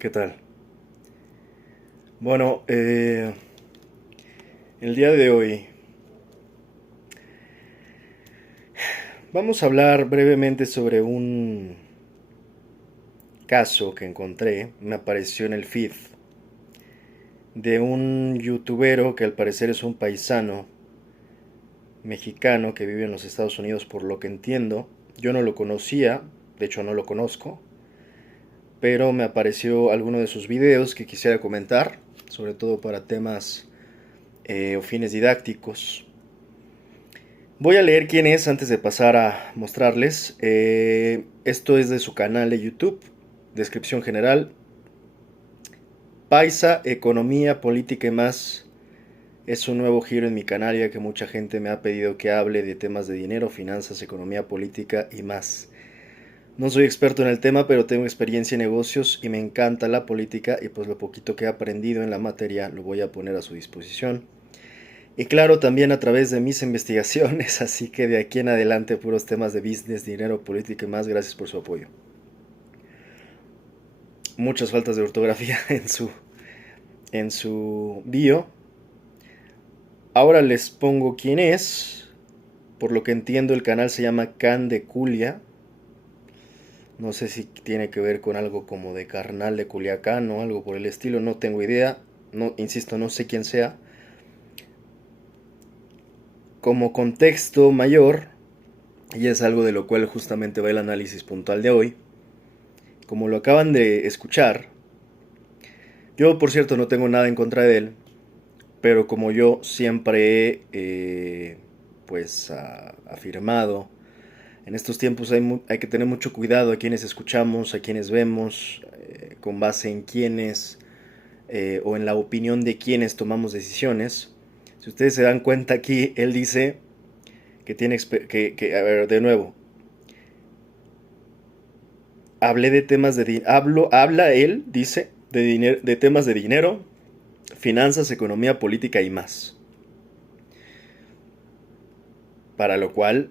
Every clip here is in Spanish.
¿Qué tal? Bueno, el día de hoy vamos a hablar brevemente sobre un caso que encontré, me apareció en el feed, de un youtubero que al parecer es un paisano mexicano que vive en los Estados Unidos por lo que entiendo. Yo no lo conocía, de hecho no lo conozco, pero me apareció alguno de sus videos que quisiera comentar, sobre todo para temas o fines didácticos. Voy a leer quién es antes de pasar a mostrarles. Esto es de su canal de YouTube. Descripción general. Paisa, economía, política y más. Es un nuevo giro en mi canal ya que mucha gente me ha pedido que hable de temas de dinero, finanzas, economía, política y más. No soy experto en el tema, pero tengo experiencia en negocios y me encanta la política y pues lo poquito que he aprendido en la materia lo voy a poner a su disposición. Y claro, también a través de mis investigaciones, así que de aquí en adelante puros temas de business, dinero, política y más. Gracias por su apoyo. Muchas faltas de ortografía en su bio. Ahora les pongo quién es. Por lo que entiendo el canal se llama Can de Culia. No sé si tiene que ver con algo como de carnal de Culiacán o algo por el estilo, no tengo idea. No, insisto, no sé quién sea. Como contexto mayor, y es algo de lo cual justamente va el análisis puntual de hoy, como lo acaban de escuchar, yo por cierto no tengo nada en contra de él, pero como yo siempre he afirmado, en estos tiempos hay que tener mucho cuidado a quienes escuchamos, a quienes vemos, con base en quiénes o en la opinión de quienes tomamos decisiones. Si ustedes se dan cuenta aquí, él dice que tiene a ver, de nuevo, hablé de temas de habla él, dice, de temas de dinero, finanzas, economía, política y más. Para lo cual,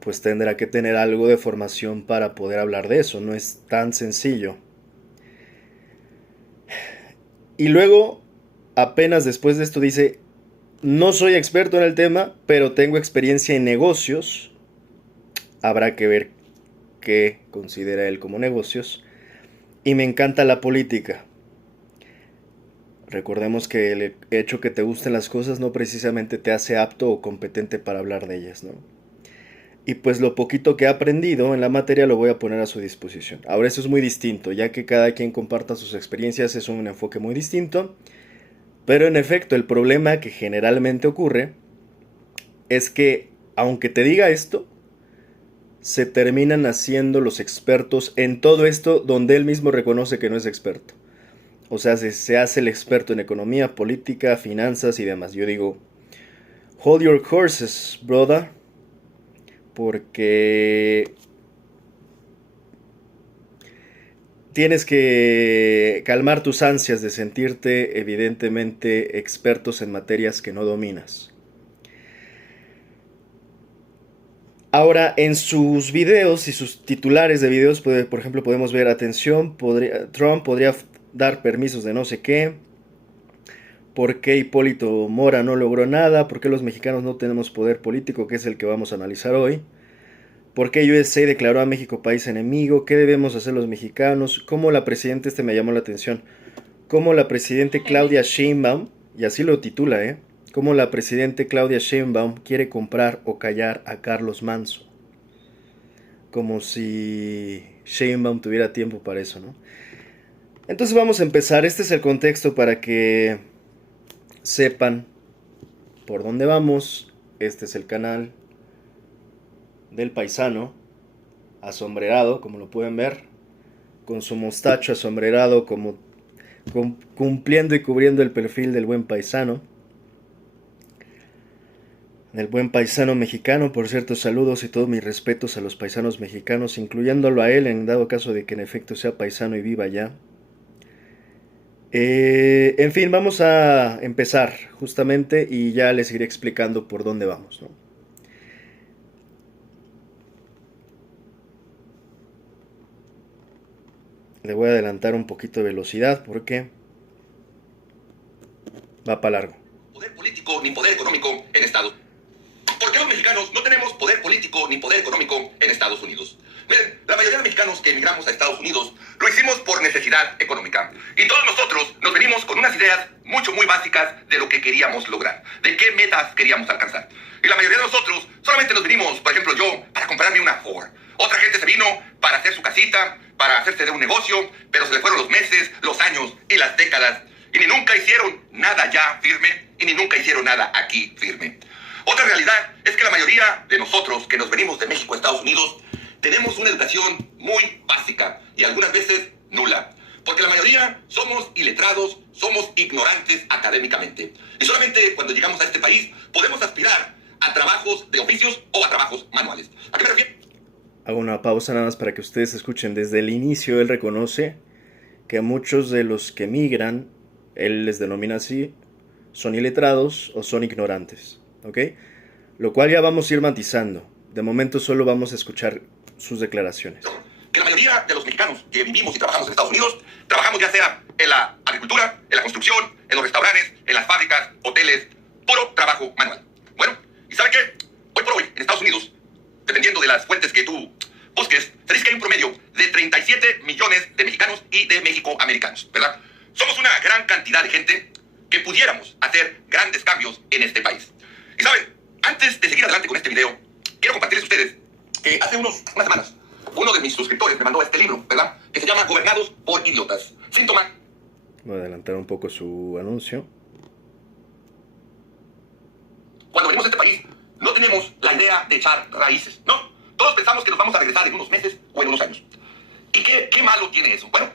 pues tendrá que tener algo de formación para poder hablar de eso. No es tan sencillo. Y luego, apenas después de esto dice, no soy experto en el tema, pero tengo experiencia en negocios. Habrá que ver qué considera él como negocios. Y me encanta la política. Recordemos que el hecho que te gusten las cosas no precisamente te hace apto o competente para hablar de ellas, ¿no? Y pues lo poquito que he aprendido en la materia lo voy a poner a su disposición. Ahora eso es muy distinto, ya que cada quien comparta sus experiencias, es un enfoque muy distinto. Pero en efecto, el problema que generalmente ocurre es que, aunque te diga esto, se terminan haciendo los expertos en todo esto donde él mismo reconoce que no es experto. O sea, se hace el experto en economía, política, finanzas y demás. Yo digo, hold your horses, brother, porque tienes que calmar tus ansias de sentirte evidentemente expertos en materias que no dominas. Ahora, en sus videos y sus titulares de videos, por ejemplo, podemos ver, atención, Trump podría dar permisos de no sé qué, por qué Hipólito Mora no logró nada, por qué los mexicanos no tenemos poder político, que es el que vamos a analizar hoy, por qué USA declaró a México país enemigo, qué debemos hacer los mexicanos, cómo la presidenta, me llamó la atención, cómo la presidenta Claudia Sheinbaum, y así lo titula, cómo la presidenta Claudia Sheinbaum quiere comprar o callar a Carlos Manso. Como si Sheinbaum tuviera tiempo para eso, ¿no? Entonces vamos a empezar. Este es el contexto para que sepan por dónde vamos. Este es el canal del paisano, asombrerado, como lo pueden ver, con su mostacho asombrerado, como cumpliendo y cubriendo el perfil del buen paisano. Del buen paisano mexicano, por cierto, saludos y todos mis respetos a los paisanos mexicanos, incluyéndolo a él en dado caso de que en efecto sea paisano y viva allá. En fin, vamos a empezar justamente y ya les iré explicando por dónde vamos, ¿no? Le voy a adelantar un poquito de velocidad porque va para largo. Poder político ni poder económico en Estados Unidos. ¿Por qué los mexicanos no tenemos poder político ni poder económico en Estados Unidos? Miren, la mayoría de mexicanos que emigramos a Estados Unidos lo hicimos por necesidad económica. Y todos nosotros nos venimos con unas ideas muy básicas de lo que queríamos lograr, de qué metas queríamos alcanzar. Y la mayoría de nosotros solamente nos venimos, por ejemplo yo, para comprarme una Ford. Otra gente se vino para hacer su casita, para hacerse de un negocio, pero se le fueron los meses, los años y las décadas. Y ni nunca hicieron nada ya firme, y ni nunca hicieron nada aquí firme. Otra realidad es que la mayoría de nosotros que nos venimos de México a Estados Unidos tenemos una educación muy básica y algunas veces nula. Porque la mayoría somos iletrados, somos ignorantes académicamente. Y solamente cuando llegamos a este país podemos aspirar a trabajos de oficios o a trabajos manuales. ¿A qué me refiero? Hago una pausa nada más para que ustedes escuchen. Desde el inicio él reconoce que muchos de los que migran, él les denomina así, son iletrados o son ignorantes, ¿ok? Lo cual ya vamos a ir matizando. De momento solo vamos a escuchar sus declaraciones. Que la mayoría de los mexicanos que vivimos y trabajamos en Estados Unidos, trabajamos ya sea en la agricultura, en la construcción, en los restaurantes, en las fábricas, hoteles, puro trabajo manual. Bueno, ¿y sabe qué? Hoy por hoy, en Estados Unidos, dependiendo de las fuentes que tú busques, se dice que hay un promedio de 37 millones de mexicanos y de mexicoamericanos, ¿verdad? Somos una gran cantidad de gente que pudiéramos hacer grandes cambios en este país. Y saben, antes de seguir adelante con este video, quiero compartirles a ustedes que hace unas semanas uno de mis suscriptores me mandó este libro, ¿verdad? Que se llama Gobernados por Idiotas. Síntoma. Voy a adelantar un poco su anuncio. Cuando venimos a este país, no tenemos la idea de echar raíces, ¿no? Todos pensamos que nos vamos a regresar en unos meses o en unos años. ¿Y qué malo tiene eso? Bueno,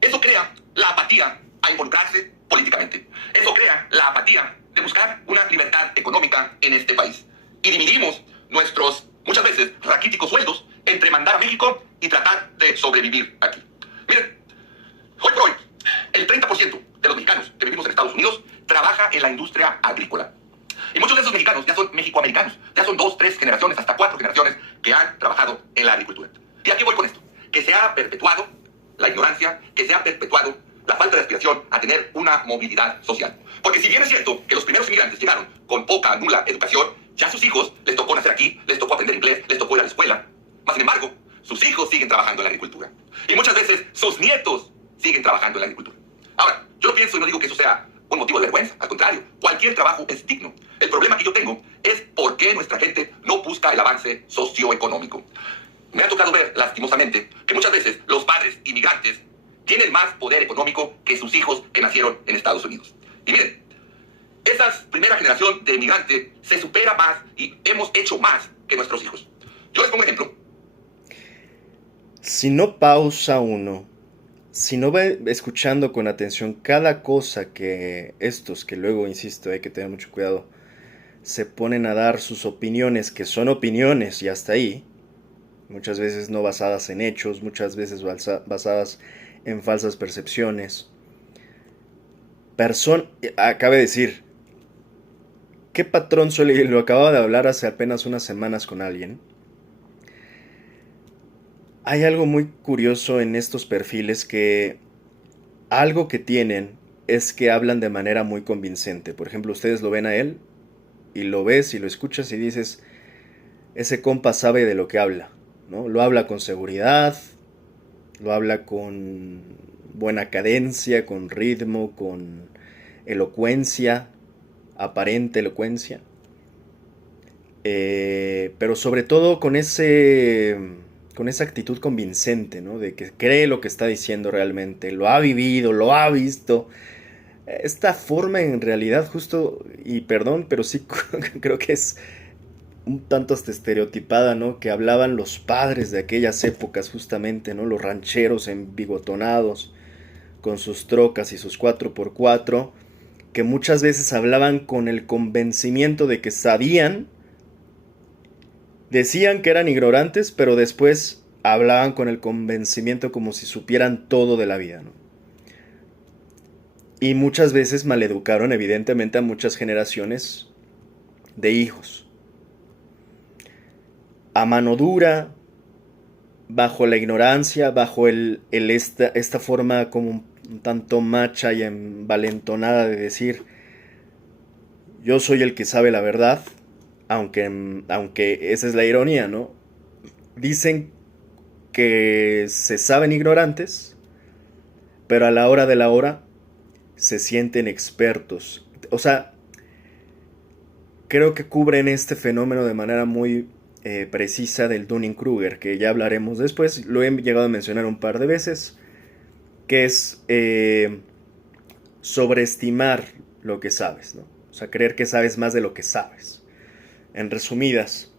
eso crea la apatía a involucrarse políticamente. Eso crea la apatía de buscar una libertad económica en este país. Y dividimos nuestros, muchas veces, raquíticos sueldos entre mandar a México y tratar de sobrevivir aquí. Miren, hoy por hoy, el 30% de los mexicanos que vivimos en Estados Unidos trabaja en la industria agrícola. Y muchos de esos mexicanos ya son mexicoamericanos, ya son 2, 3 generaciones, hasta 4 generaciones que han trabajado en la agricultura. ¿Y a qué voy con esto? Que se ha perpetuado la ignorancia, que se ha perpetuado la falta de aspiración a tener una movilidad social. Porque si bien es cierto que los primeros inmigrantes llegaron con poca, nula educación, ya a sus hijos les tocó nacer aquí, les tocó aprender inglés, les tocó ir a la escuela. Más sin embargo, sus hijos siguen trabajando en la agricultura. Y muchas veces sus nietos siguen trabajando en la agricultura. Ahora, yo no pienso y no digo que eso sea un motivo de vergüenza. Al contrario, cualquier trabajo es digno. El problema que yo tengo es por qué nuestra gente no busca el avance socioeconómico. Me ha tocado ver, lastimosamente, que muchas veces los padres inmigrantes tienen más poder económico que sus hijos que nacieron en Estados Unidos. Y miren, esa primera generación de inmigrantes se supera más y hemos hecho más que nuestros hijos. Yo les pongo un ejemplo. Si no pausa uno, si no va escuchando con atención cada cosa que estos, que luego, insisto, hay que tener mucho cuidado, se ponen a dar sus opiniones, que son opiniones y hasta ahí, muchas veces no basadas en hechos, muchas veces basadas en falsas percepciones. Acabe de decir, ¿qué patrón suele? Lo acababa de hablar hace apenas unas semanas con alguien. Hay algo muy curioso en estos perfiles que algo que tienen es que hablan de manera muy convincente. Por ejemplo, ustedes lo ven a él y lo ves y lo escuchas y dices, ese compa sabe de lo que habla, ¿no? Lo habla con seguridad, lo habla con buena cadencia, con ritmo, con elocuencia, aparente elocuencia. Pero sobre todo con esa actitud convincente, ¿no? De que cree lo que está diciendo realmente, lo ha vivido, lo ha visto. Esta forma en realidad justo, y perdón, pero sí creo que es un tanto hasta estereotipada, ¿no? Que hablaban los padres de aquellas épocas justamente, ¿no? Los rancheros embigotonados con sus trocas y sus 4x4, que muchas veces hablaban con el convencimiento de que sabían. Decían que eran ignorantes, pero después hablaban con el convencimiento como si supieran todo de la vida, ¿no? Y muchas veces maleducaron evidentemente a muchas generaciones de hijos. A mano dura, bajo la ignorancia, bajo esta forma como un tanto macha y envalentonada de decir yo soy el que sabe la verdad, aunque esa es la ironía, ¿no? Dicen que se saben ignorantes, pero a la hora de la hora se sienten expertos. O sea, creo que cubren este fenómeno de manera muy precisa del Dunning-Kruger, que ya hablaremos después. Lo he llegado a mencionar un par de veces, que es sobreestimar lo que sabes, ¿no? O sea, creer que sabes más de lo que sabes. En resumidas.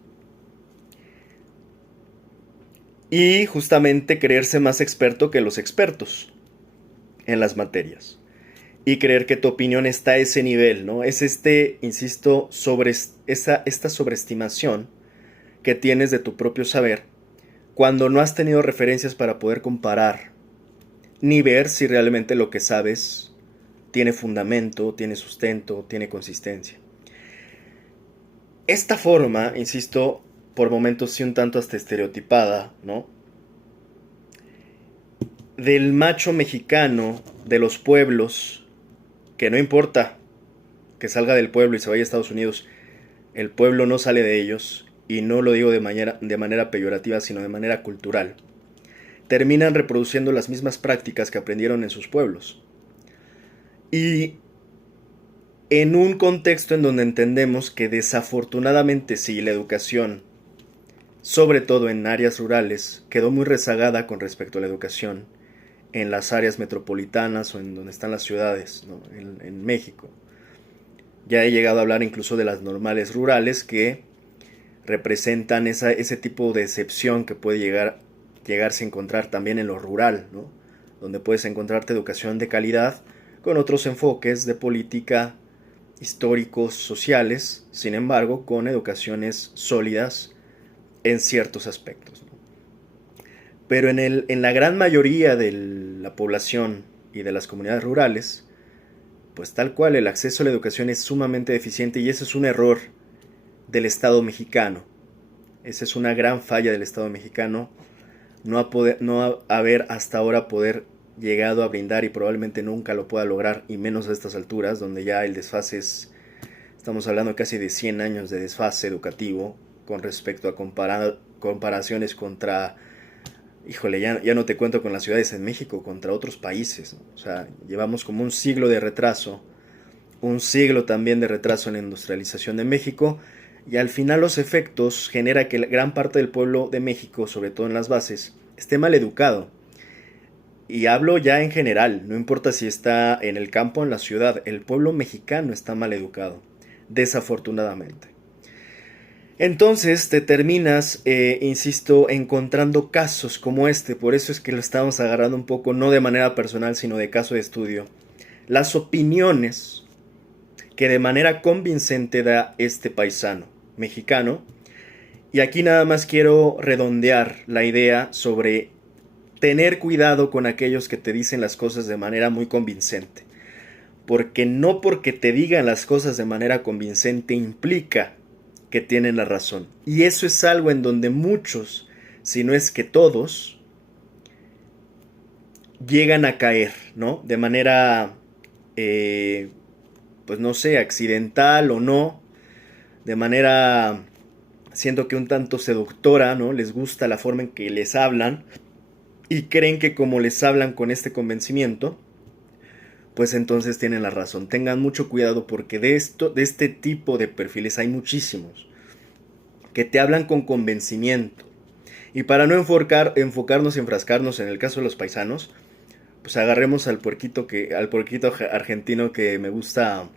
Y justamente creerse más experto que los expertos en las materias. Y creer que tu opinión está a ese nivel, ¿no? Es insisto, esta sobreestimación que tienes de tu propio saber cuando no has tenido referencias para poder comparar, ni ver si realmente lo que sabes tiene fundamento, tiene sustento, tiene consistencia. Esta forma, insisto, por momentos sí un tanto hasta estereotipada, ¿no? Del macho mexicano, de los pueblos, que no importa que salga del pueblo y se vaya a Estados Unidos, el pueblo no sale de ellos, y no lo digo de manera peyorativa, sino de manera cultural. Terminan reproduciendo las mismas prácticas que aprendieron en sus pueblos. Y en un contexto en donde entendemos que desafortunadamente sí, la educación, sobre todo en áreas rurales, quedó muy rezagada con respecto a la educación en las áreas metropolitanas o en donde están las ciudades, ¿no? En México. Ya he llegado a hablar incluso de las normales rurales que representan ese tipo de excepción que puede llegarse a encontrar también en lo rural, ¿no? Donde puedes encontrarte educación de calidad con otros enfoques de política, históricos, sociales, sin embargo, con educaciones sólidas en ciertos aspectos, ¿no? Pero en la gran mayoría de la población y de las comunidades rurales, pues tal cual el acceso a la educación es sumamente deficiente y ese es un error del Estado mexicano. Esa es una gran falla del Estado mexicano, no haber hasta ahora poder llegado a brindar y probablemente nunca lo pueda lograr, y menos a estas alturas, donde ya el desfase estamos hablando casi de 100 años de desfase educativo con respecto a comparaciones contra, híjole, ya no te cuento con las ciudades en México, contra otros países, ¿no? O sea, llevamos como un siglo de retraso, un siglo también de retraso en la industrialización de México, y al final los efectos genera que la gran parte del pueblo de México, sobre todo en las bases, esté mal educado. Y hablo ya en general, no importa si está en el campo o en la ciudad, el pueblo mexicano está mal educado, desafortunadamente. Entonces te terminas, insisto, encontrando casos como este, por eso es que lo estamos agarrando un poco, no de manera personal, sino de caso de estudio. Las opiniones que de manera convincente da este paisano mexicano. Y aquí nada más quiero redondear la idea sobre tener cuidado con aquellos que te dicen las cosas de manera muy convincente. Porque no porque te digan las cosas de manera convincente implica que tienen la razón. Y eso es algo en donde muchos, si no es que todos, llegan a caer, ¿no? De manera, pues no sé, accidental o no, de manera, siento que un tanto seductora, ¿no? Les gusta la forma en que les hablan y creen que como les hablan con este convencimiento, pues entonces tienen la razón. Tengan mucho cuidado porque de este tipo de perfiles hay muchísimos que te hablan con convencimiento. Y para no enfocarnos y enfrascarnos en el caso de los paisanos, pues agarremos al puerquito argentino que me gusta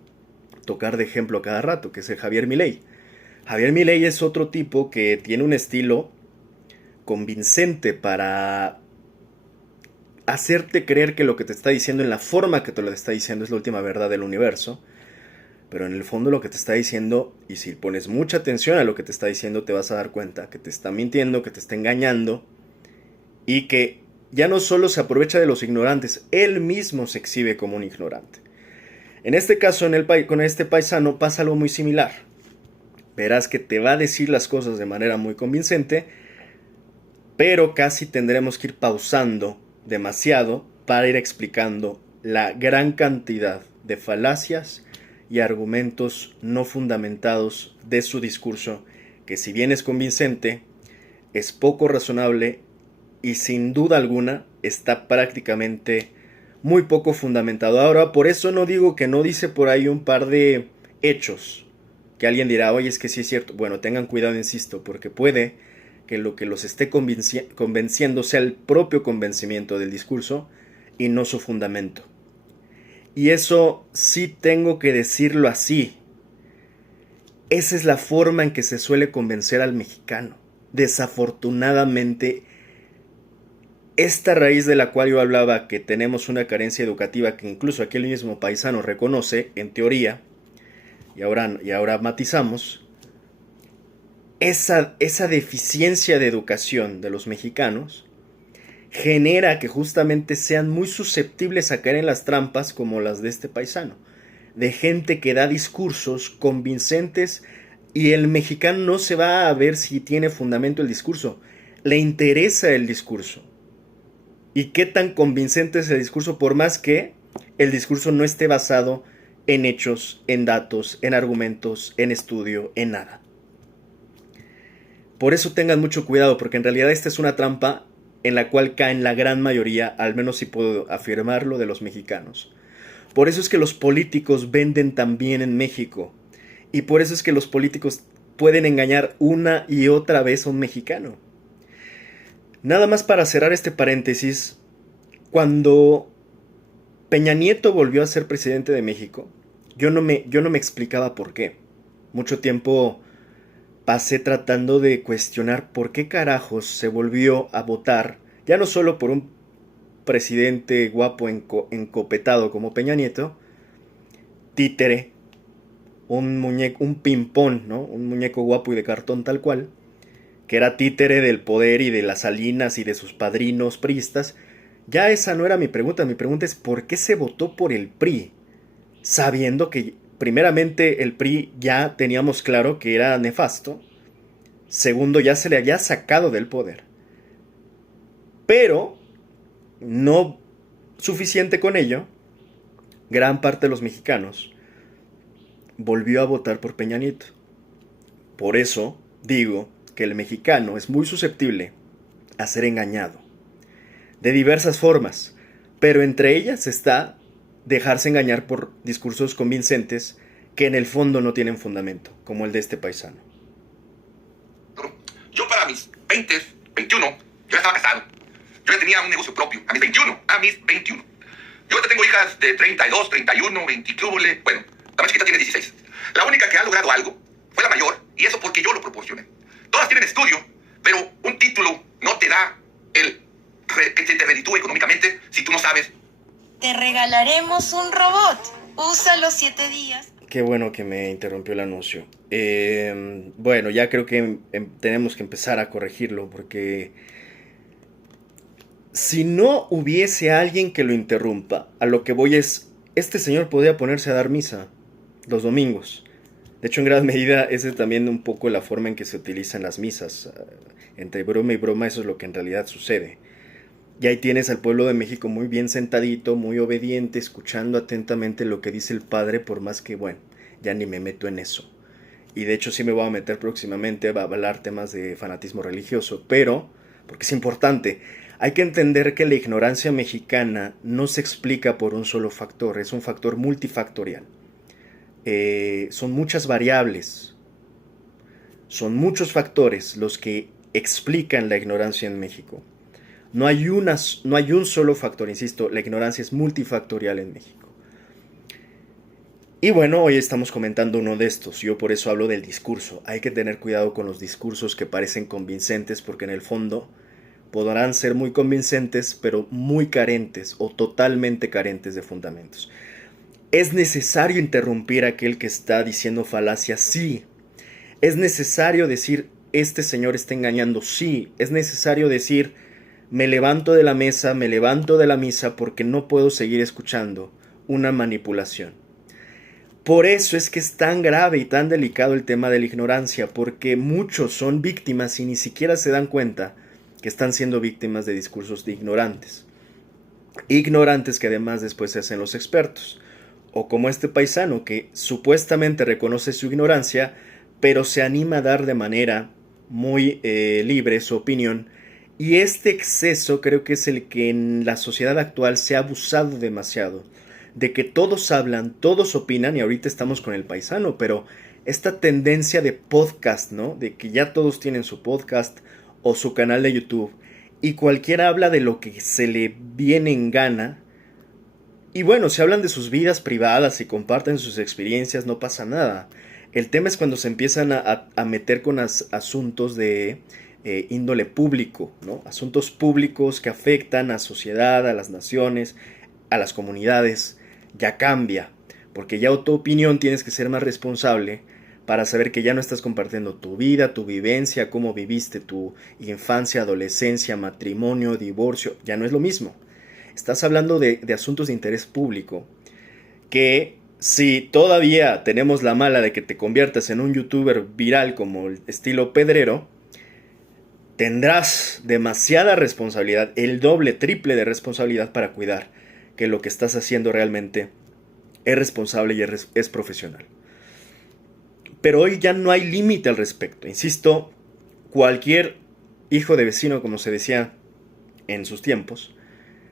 tocar de ejemplo cada rato, que es el Javier Milei. Javier Milei es otro tipo que tiene un estilo convincente para hacerte creer que lo que te está diciendo en la forma que te lo está diciendo es la última verdad del universo, pero en el fondo lo que te está diciendo, y si pones mucha atención a lo que te está diciendo, te vas a dar cuenta que te está mintiendo, que te está engañando, y que ya no solo se aprovecha de los ignorantes, él mismo se exhibe como un ignorante. En este caso, con este paisano pasa algo muy similar. Verás que te va a decir las cosas de manera muy convincente, pero casi tendremos que ir pausando demasiado para ir explicando la gran cantidad de falacias y argumentos no fundamentados de su discurso, que si bien es convincente, es poco razonable y sin duda alguna está prácticamente muy poco fundamentado. Ahora, por eso no digo que no dice por ahí un par de hechos que alguien dirá, oye, es que sí es cierto. Bueno, tengan cuidado, insisto, porque puede que lo que los esté convenciendo sea el propio convencimiento del discurso y no su fundamento. Y eso sí tengo que decirlo así. Esa es la forma en que se suele convencer al mexicano. Desafortunadamente, esta raíz de la cual yo hablaba, que tenemos una carencia educativa que incluso aquí el mismo paisano reconoce, en teoría, y ahora matizamos, esa deficiencia de educación de los mexicanos genera que justamente sean muy susceptibles a caer en las trampas como las de este paisano, de gente que da discursos convincentes y el mexicano no se va a ver si tiene fundamento el discurso, le interesa el discurso. Y qué tan convincente es el discurso, por más que el discurso no esté basado en hechos, en datos, en argumentos, en estudio, en nada. Por eso tengan mucho cuidado, porque en realidad esta es una trampa en la cual caen la gran mayoría, al menos si puedo afirmarlo, de los mexicanos. Por eso es que los políticos venden tan bien en México. Y por eso es que los políticos pueden engañar una y otra vez a un mexicano. Nada más para cerrar este paréntesis, cuando Peña Nieto volvió a ser presidente de México, yo no me explicaba por qué. Mucho tiempo pasé tratando de cuestionar por qué carajos se volvió a votar, ya no solo por un presidente guapo encopetado como Peña Nieto, títere, un ping-pong, ¿no? Un muñeco guapo y de cartón tal cual, que era títere del poder y de las Salinas y de sus padrinos priistas. Ya esa no era mi pregunta es ¿por qué se votó por el PRI? Sabiendo que primeramente el PRI ya teníamos claro que era nefasto, segundo ya se le había sacado del poder. Pero no suficiente con ello, gran parte de los mexicanos volvió a votar por Peña Nieto. Por eso digo que el mexicano es muy susceptible a ser engañado de diversas formas, pero entre ellas está dejarse engañar por discursos convincentes que en el fondo no tienen fundamento, como el de este paisano. Yo para mis 20, 21, yo ya estaba casado. Yo ya tenía un negocio propio, a mis 21. Yo ahorita tengo hijas de 32, 31, 20, bueno, la más chiquita tiene 16. La única que ha logrado algo fue la mayor, y eso porque yo lo proporcioné. Todas tienen estudio, pero un título no te da que te reditúe económicamente si tú no sabes. Te regalaremos un robot. Úsalo 7 días. Qué bueno que me interrumpió el anuncio. Bueno, ya creo que tenemos que empezar a corregirlo, porque si no hubiese alguien que lo interrumpa, a lo que voy es, este señor podría ponerse a dar misa los domingos. De hecho, en gran medida, esa es también un poco la forma en que se utilizan las misas. Entre broma y broma, eso es lo que en realidad sucede. Y ahí tienes al pueblo de México muy bien sentadito, muy obediente, escuchando atentamente lo que dice el padre, por más que, bueno, ya ni me meto en eso. Y de hecho sí me voy a meter próximamente a hablar temas de fanatismo religioso, pero, porque es importante, hay que entender que la ignorancia mexicana no se explica por un solo factor, es un factor multifactorial. Son muchas variables, son muchos factores los que explican la ignorancia en México. No hay un solo factor, insisto, la ignorancia es multifactorial en México. Y bueno, hoy estamos comentando uno de estos, yo por eso hablo del discurso. Hay que tener cuidado con los discursos que parecen convincentes, porque en el fondo podrán ser muy convincentes, pero muy carentes o totalmente carentes de fundamentos. ¿Es necesario interrumpir a aquel que está diciendo falacias? Sí. ¿Es necesario decir, este señor está engañando? Sí. ¿Es necesario decir, me levanto de la mesa, me levanto de la misa porque no puedo seguir escuchando una manipulación? Por eso es que es tan grave y tan delicado el tema de la ignorancia, porque muchos son víctimas y ni siquiera se dan cuenta que están siendo víctimas de discursos de ignorantes. Ignorantes que además después se hacen los expertos. O como este paisano que supuestamente reconoce su ignorancia, pero se anima a dar de manera muy libre su opinión. Y este exceso creo que es el que en la sociedad actual se ha abusado demasiado. De que todos hablan, todos opinan, y ahorita estamos con el paisano, pero esta tendencia de podcast, ¿no? De que ya todos tienen su podcast o su canal de YouTube, y cualquiera habla de lo que se le viene en gana. Y bueno, si hablan de sus vidas privadas y comparten sus experiencias, no pasa nada. El tema es cuando se empiezan a meter con asuntos de índole público, ¿no? Asuntos públicos que afectan a la sociedad, a las naciones, a las comunidades. Ya cambia, porque ya tu opinión tienes que ser más responsable para saber que ya no estás compartiendo tu vida, tu vivencia, cómo viviste tu infancia, adolescencia, matrimonio, divorcio. Ya no es lo mismo. Estás hablando de asuntos de interés público que si todavía tenemos la mala de que te conviertas en un youtuber viral como el estilo Pedrero, tendrás demasiada responsabilidad, el doble, triple de responsabilidad para cuidar que lo que estás haciendo realmente es responsable y es profesional. Pero hoy ya no hay límite al respecto. Insisto, cualquier hijo de vecino, como se decía en sus tiempos,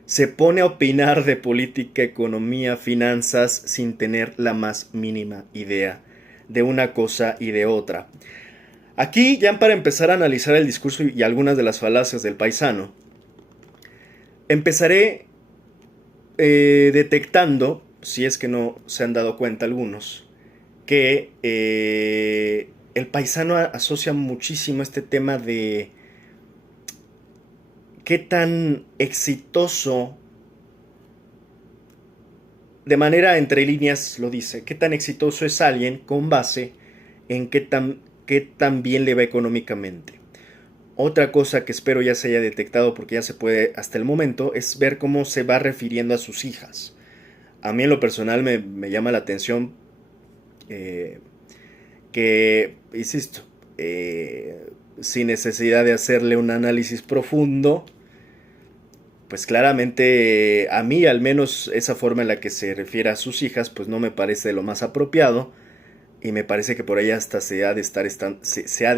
se pone a opinar de política, economía, finanzas sin tener la más mínima idea de una cosa y de otra. Aquí, ya para empezar a analizar el discurso y algunas de las falacias del paisano, empezaré detectando, si es que no se han dado cuenta algunos, que el paisano asocia muchísimo este tema de qué tan exitoso, de manera entre líneas lo dice, qué tan exitoso es alguien con base en qué tan bien le va económicamente. Otra cosa que espero ya se haya detectado, porque ya se puede hasta el momento, es ver cómo se va refiriendo a sus hijas. A mí en lo personal me llama la atención que, insisto, sin necesidad de hacerle un análisis profundo, pues claramente a mí al menos esa forma en la que se refiere a sus hijas pues no me parece lo más apropiado, y me parece que por ahí hasta se ha de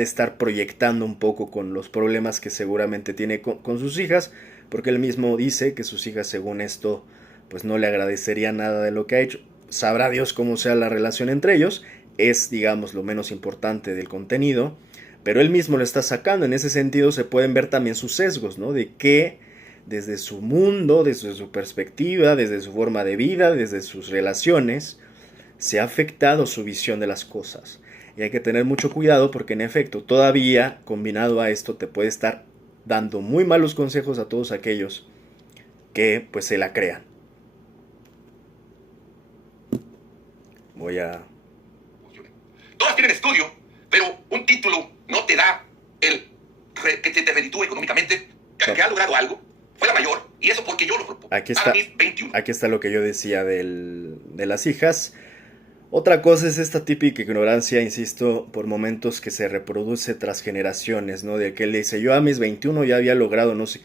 estar proyectando un poco con los problemas que seguramente tiene con sus hijas, porque él mismo dice que sus hijas según esto pues no le agradecería nada de lo que ha hecho. Sabrá Dios cómo sea la relación entre ellos, es digamos lo menos importante del contenido, pero él mismo lo está sacando. En ese sentido se pueden ver también sus sesgos, ¿no? De que desde su mundo, desde su perspectiva, desde su forma de vida, desde sus relaciones, se ha afectado su visión de las cosas. Y hay que tener mucho cuidado porque en efecto todavía combinado a esto te puede estar dando muy malos consejos a todos aquellos que pues se la crean. Todas tienen estudio, pero un título no te da que te reditúe económicamente, que ha logrado algo, fue la mayor, y eso porque yo lo propongo. Aquí está lo que yo decía de las hijas. Otra cosa es esta típica ignorancia, insisto, por momentos que se reproduce tras generaciones, ¿no? De que él dice, yo a mis 21 ya había logrado no sé.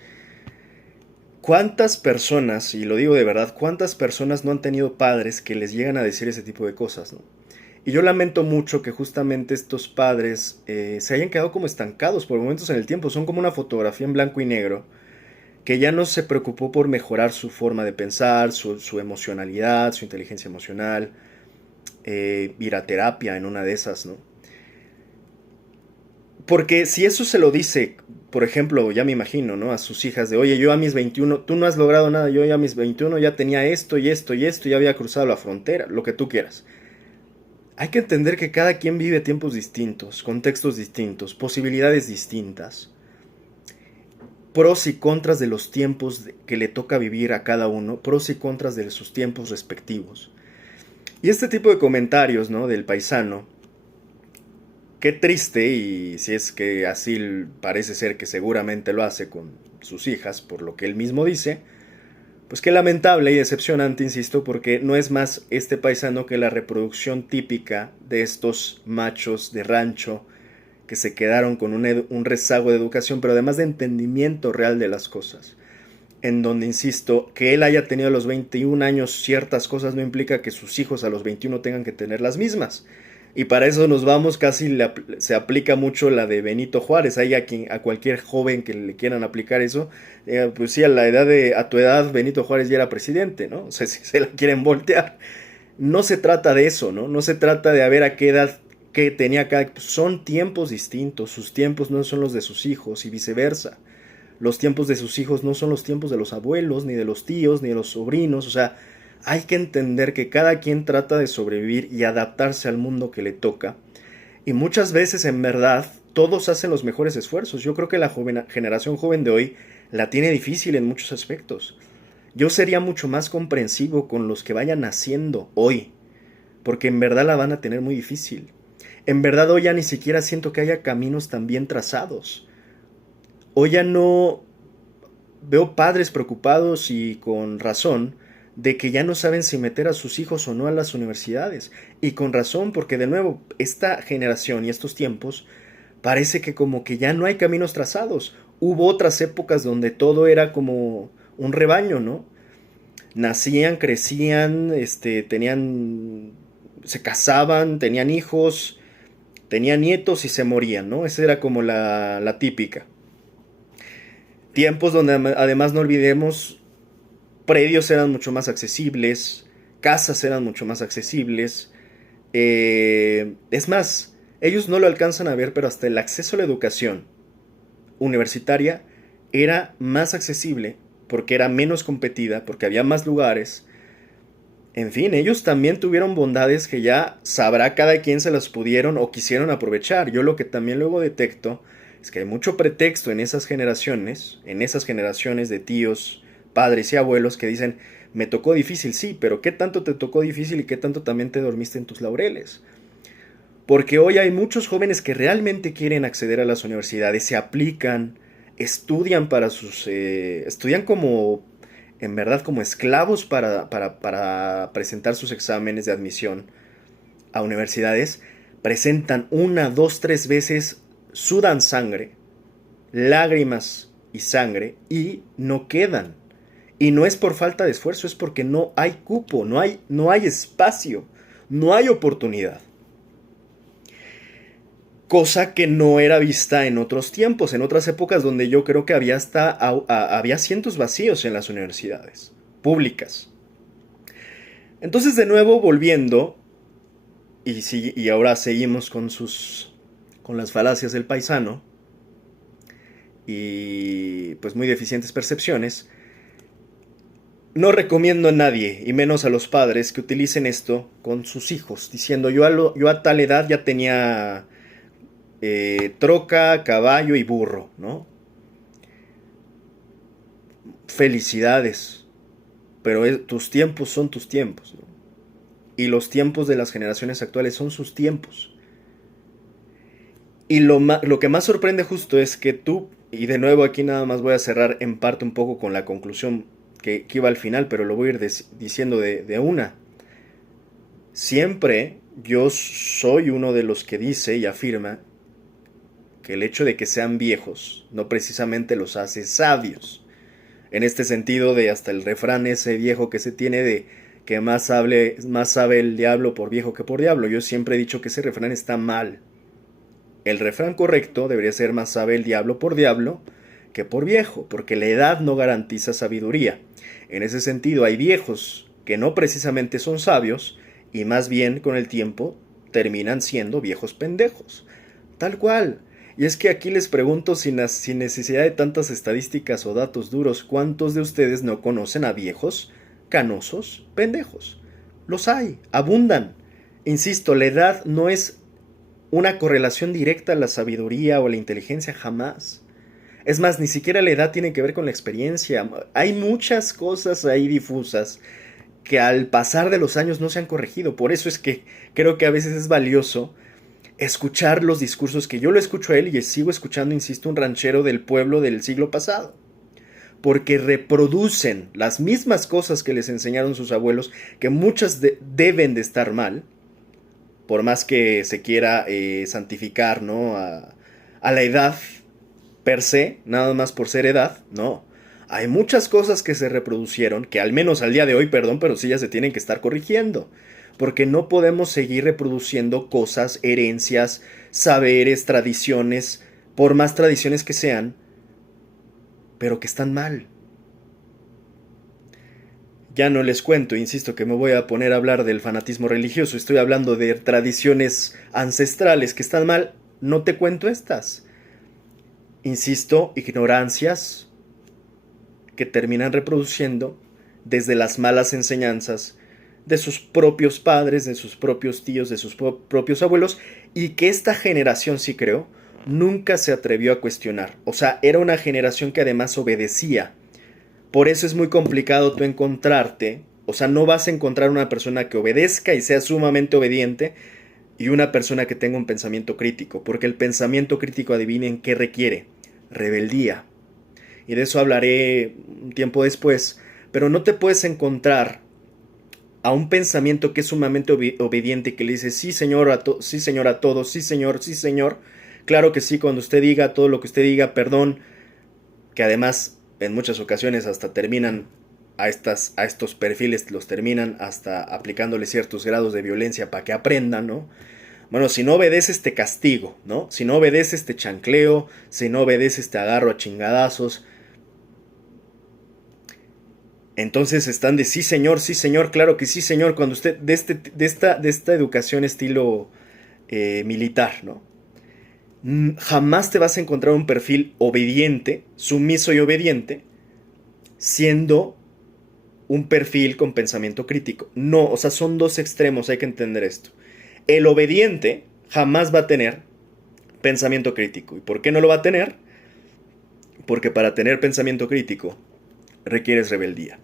¿Cuántas personas, y lo digo de verdad, cuántas personas no han tenido padres que les llegan a decir ese tipo de cosas, ¿no? Y yo lamento mucho que justamente estos padres se hayan quedado como estancados por momentos en el tiempo. Son como una fotografía en blanco y negro, que ya no se preocupó por mejorar su forma de pensar, su emocionalidad, su inteligencia emocional, ir a terapia en una de esas, ¿no? Porque si eso se lo dice, por ejemplo, ya me imagino, ¿no? A sus hijas de, oye, yo a mis 21, tú no has logrado nada, yo ya a mis 21 ya tenía esto y esto y esto, ya había cruzado la frontera, lo que tú quieras. Hay que entender que cada quien vive tiempos distintos, contextos distintos, posibilidades distintas, pros y contras de los tiempos que le toca vivir a cada uno, pros y contras de sus tiempos respectivos. Y este tipo de comentarios, ¿no? Del paisano, qué triste, y si es que así parece ser que seguramente lo hace con sus hijas, por lo que él mismo dice, pues qué lamentable y decepcionante, insisto, porque no es más este paisano que la reproducción típica de estos machos de rancho que se quedaron con un rezago de educación, pero además de entendimiento real de las cosas. En donde, insisto, que él haya tenido a los 21 años ciertas cosas no implica que sus hijos a los 21 tengan que tener las mismas. Y para eso nos vamos, se aplica mucho la de Benito Juárez. Hay a cualquier joven que le quieran aplicar eso, pues sí, a tu edad Benito Juárez ya era presidente, ¿no? O sea, si se la quieren voltear. No se trata de eso, ¿no? No se trata de a ver a qué edad que tenía cada... Son tiempos distintos, sus tiempos no son los de sus hijos y viceversa. Los tiempos de sus hijos no son los tiempos de los abuelos, ni de los tíos, ni de los sobrinos. O sea, hay que entender que cada quien trata de sobrevivir y adaptarse al mundo que le toca. Y muchas veces, en verdad, todos hacen los mejores esfuerzos. Yo creo que la generación joven de hoy la tiene difícil en muchos aspectos. Yo sería mucho más comprensivo con los que vayan naciendo hoy, porque en verdad la van a tener muy difícil. En verdad hoy ya ni siquiera siento que haya caminos tan bien trazados. Hoy ya no veo padres preocupados y con razón de que ya no saben si meter a sus hijos o no a las universidades. Y con razón, porque de nuevo, esta generación y estos tiempos parece que como que ya no hay caminos trazados. Hubo otras épocas donde todo era como un rebaño, ¿no? Nacían, crecían, se casaban, tenían hijos, tenían nietos y se morían, ¿no? Esa era como la típica. Tiempos donde además no olvidemos, predios eran mucho más accesibles, casas eran mucho más accesibles. Es más, ellos no lo alcanzan a ver, pero hasta el acceso a la educación universitaria era más accesible porque era menos competida, porque había más lugares. En fin, ellos también tuvieron bondades que ya sabrá cada quien se las pudieron o quisieron aprovechar. Yo lo que también luego detecto es que hay mucho pretexto en esas generaciones de tíos, padres y abuelos que dicen, me tocó difícil, sí, pero ¿qué tanto te tocó difícil y qué tanto también te dormiste en tus laureles? Porque hoy hay muchos jóvenes que realmente quieren acceder a las universidades, se aplican, estudian estudian como, en verdad, como esclavos para presentar sus exámenes de admisión a universidades, presentan 1, 2, 3 veces, sudan sangre, lágrimas y sangre y no quedan. Y no es por falta de esfuerzo, es porque no hay cupo, no hay espacio, no hay oportunidad. Cosa que no era vista en otros tiempos, en otras épocas donde yo creo que había había asientos vacíos en las universidades públicas. Entonces, de nuevo, volviendo, y ahora seguimos con las falacias del paisano y pues muy deficientes percepciones. No recomiendo a nadie, y menos a los padres, que utilicen esto con sus hijos, diciendo yo a tal edad ya tenía troca, caballo y burro, ¿no? Felicidades, pero tus tiempos son tus tiempos, ¿no? Y los tiempos de las generaciones actuales son sus tiempos. Y lo que más sorprende justo es que tú, y de nuevo aquí nada más voy a cerrar en parte un poco con la conclusión que iba al final, pero lo voy a ir diciendo de una. Siempre yo soy uno de los que dice y afirma que el hecho de que sean viejos no precisamente los hace sabios. En este sentido de hasta el refrán ese viejo que se tiene de que más sabe el diablo por viejo que por diablo. Yo siempre he dicho que ese refrán está mal. El refrán correcto debería ser más sabe el diablo por diablo que por viejo, porque la edad no garantiza sabiduría. En ese sentido hay viejos que no precisamente son sabios y más bien con el tiempo terminan siendo viejos pendejos. Tal cual. Y es que aquí les pregunto sin necesidad de tantas estadísticas o datos duros, ¿cuántos de ustedes no conocen a viejos canosos pendejos? Los hay, abundan. Insisto, la edad no es una correlación directa a la sabiduría o a la inteligencia, jamás. Es más, ni siquiera la edad tiene que ver con la experiencia. Hay muchas cosas ahí difusas que al pasar de los años no se han corregido. Por eso es que creo que a veces es valioso escuchar los discursos que yo lo escucho a él y sigo escuchando, insisto, un ranchero del pueblo del siglo pasado. Porque reproducen las mismas cosas que les enseñaron sus abuelos, que muchas deben de estar mal, por más que se quiera santificar, ¿no? a la edad per se, nada más por ser edad, no. Hay muchas cosas que se reproducieron, que al menos al día de hoy, perdón, pero sí ya se tienen que estar corrigiendo. Porque no podemos seguir reproduciendo cosas, herencias, saberes, tradiciones, por más tradiciones que sean, pero que están mal. Ya no les cuento, insisto que me voy a poner a hablar del fanatismo religioso, estoy hablando de tradiciones ancestrales que están mal, no te cuento estas. Insisto, ignorancias que terminan reproduciendo desde las malas enseñanzas de sus propios padres, de sus propios tíos, de sus propios abuelos, y que esta generación, sí creo, nunca se atrevió a cuestionar. O sea, era una generación que además obedecía. Por eso es muy complicado tú encontrarte, o sea, no vas a encontrar una persona que obedezca y sea sumamente obediente y una persona que tenga un pensamiento crítico, porque el pensamiento crítico, adivinen qué requiere: rebeldía. Y de eso hablaré un tiempo después, pero no te puedes encontrar a un pensamiento que es sumamente obediente y que le dice sí señor sí señor a todos, sí señor, claro que sí, cuando usted diga todo lo que usted diga, perdón, que además en muchas ocasiones hasta terminan a estos perfiles, los terminan hasta aplicándole ciertos grados de violencia para que aprendan, ¿no? Bueno, si no obedeces te castigo, ¿no? Si no obedeces te chancleo, si no obedeces te agarro a chingadazos. Entonces están de sí señor, claro que sí señor, cuando usted, de esta educación estilo militar, ¿no? Jamás te vas a encontrar un perfil obediente, sumiso y obediente, siendo un perfil con pensamiento crítico. No, o sea, son dos extremos, hay que entender esto. El obediente jamás va a tener pensamiento crítico. ¿Y por qué no lo va a tener? Porque para tener pensamiento crítico requieres rebeldía.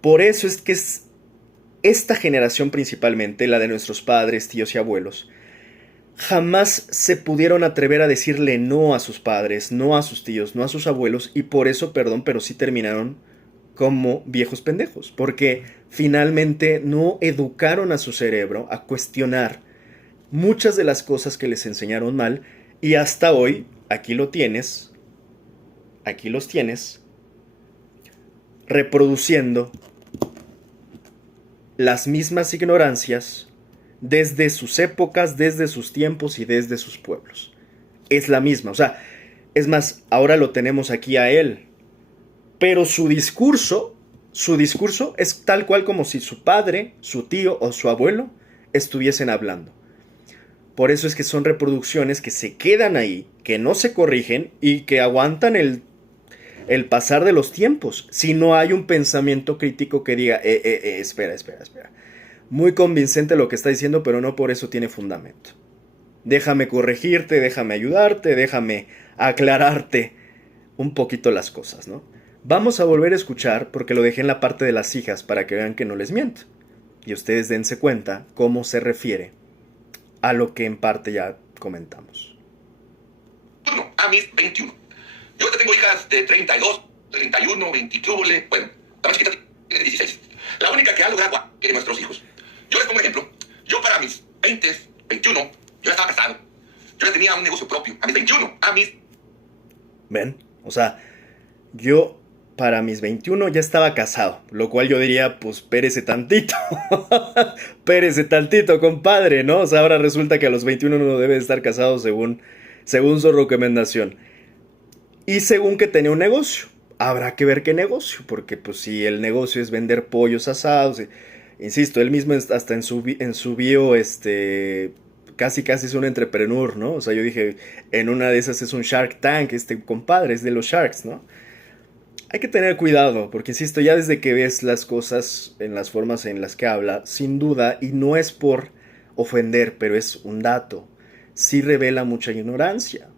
Por eso es que esta generación principalmente, la de nuestros padres, tíos y abuelos, jamás se pudieron atrever a decirle no a sus padres, no a sus tíos, no a sus abuelos, y por eso, perdón, pero sí terminaron como viejos pendejos, porque finalmente no educaron a su cerebro a cuestionar muchas de las cosas que les enseñaron mal, y hasta hoy, aquí los tienes, reproduciendo las mismas ignorancias desde sus épocas, desde sus tiempos y desde sus pueblos. Es la misma, o sea, es más, ahora lo tenemos aquí a él, pero su discurso es tal cual como si su padre, su tío o su abuelo estuviesen hablando. Por eso es que son reproducciones que se quedan ahí, que no se corrigen y que aguantan el pasar de los tiempos, si no hay un pensamiento crítico que diga, espera. Muy convincente lo que está diciendo, pero no por eso tiene fundamento. Déjame corregirte, déjame ayudarte, déjame aclararte un poquito las cosas, ¿no? Vamos a volver a escuchar, porque lo dejé en la parte de las hijas para que vean que no les miento. Y ustedes dense cuenta cómo se refiere a lo que en parte ya comentamos. A mis 21. Yo tengo hijas de 32, 31, 21, bueno, la más chiquita tiene 16. La única que ha logrado que nuestros hijos. Yo les pongo un ejemplo. Yo para mis 20, 21, yo ya estaba casado. Yo ya tenía un negocio propio. A mis 21, ¿Ven? O sea, yo para mis 21 ya estaba casado. Lo cual yo diría, pues, pérese tantito. Pérese tantito, compadre, ¿no? O sea, ahora resulta que a los 21 uno debe estar casado según su recomendación. Y según que tenía un negocio. Habrá que ver qué negocio, porque pues si el negocio es vender pollos asados, insisto, él mismo hasta en su bio, casi es un entrepreneur, ¿no? O sea, yo dije, en una de esas es un Shark Tank, compadre, es de los Sharks, ¿no? Hay que tener cuidado, porque insisto, ya desde que ves las cosas en las formas en las que habla, sin duda, y no es por ofender, pero es un dato, sí revela mucha ignorancia.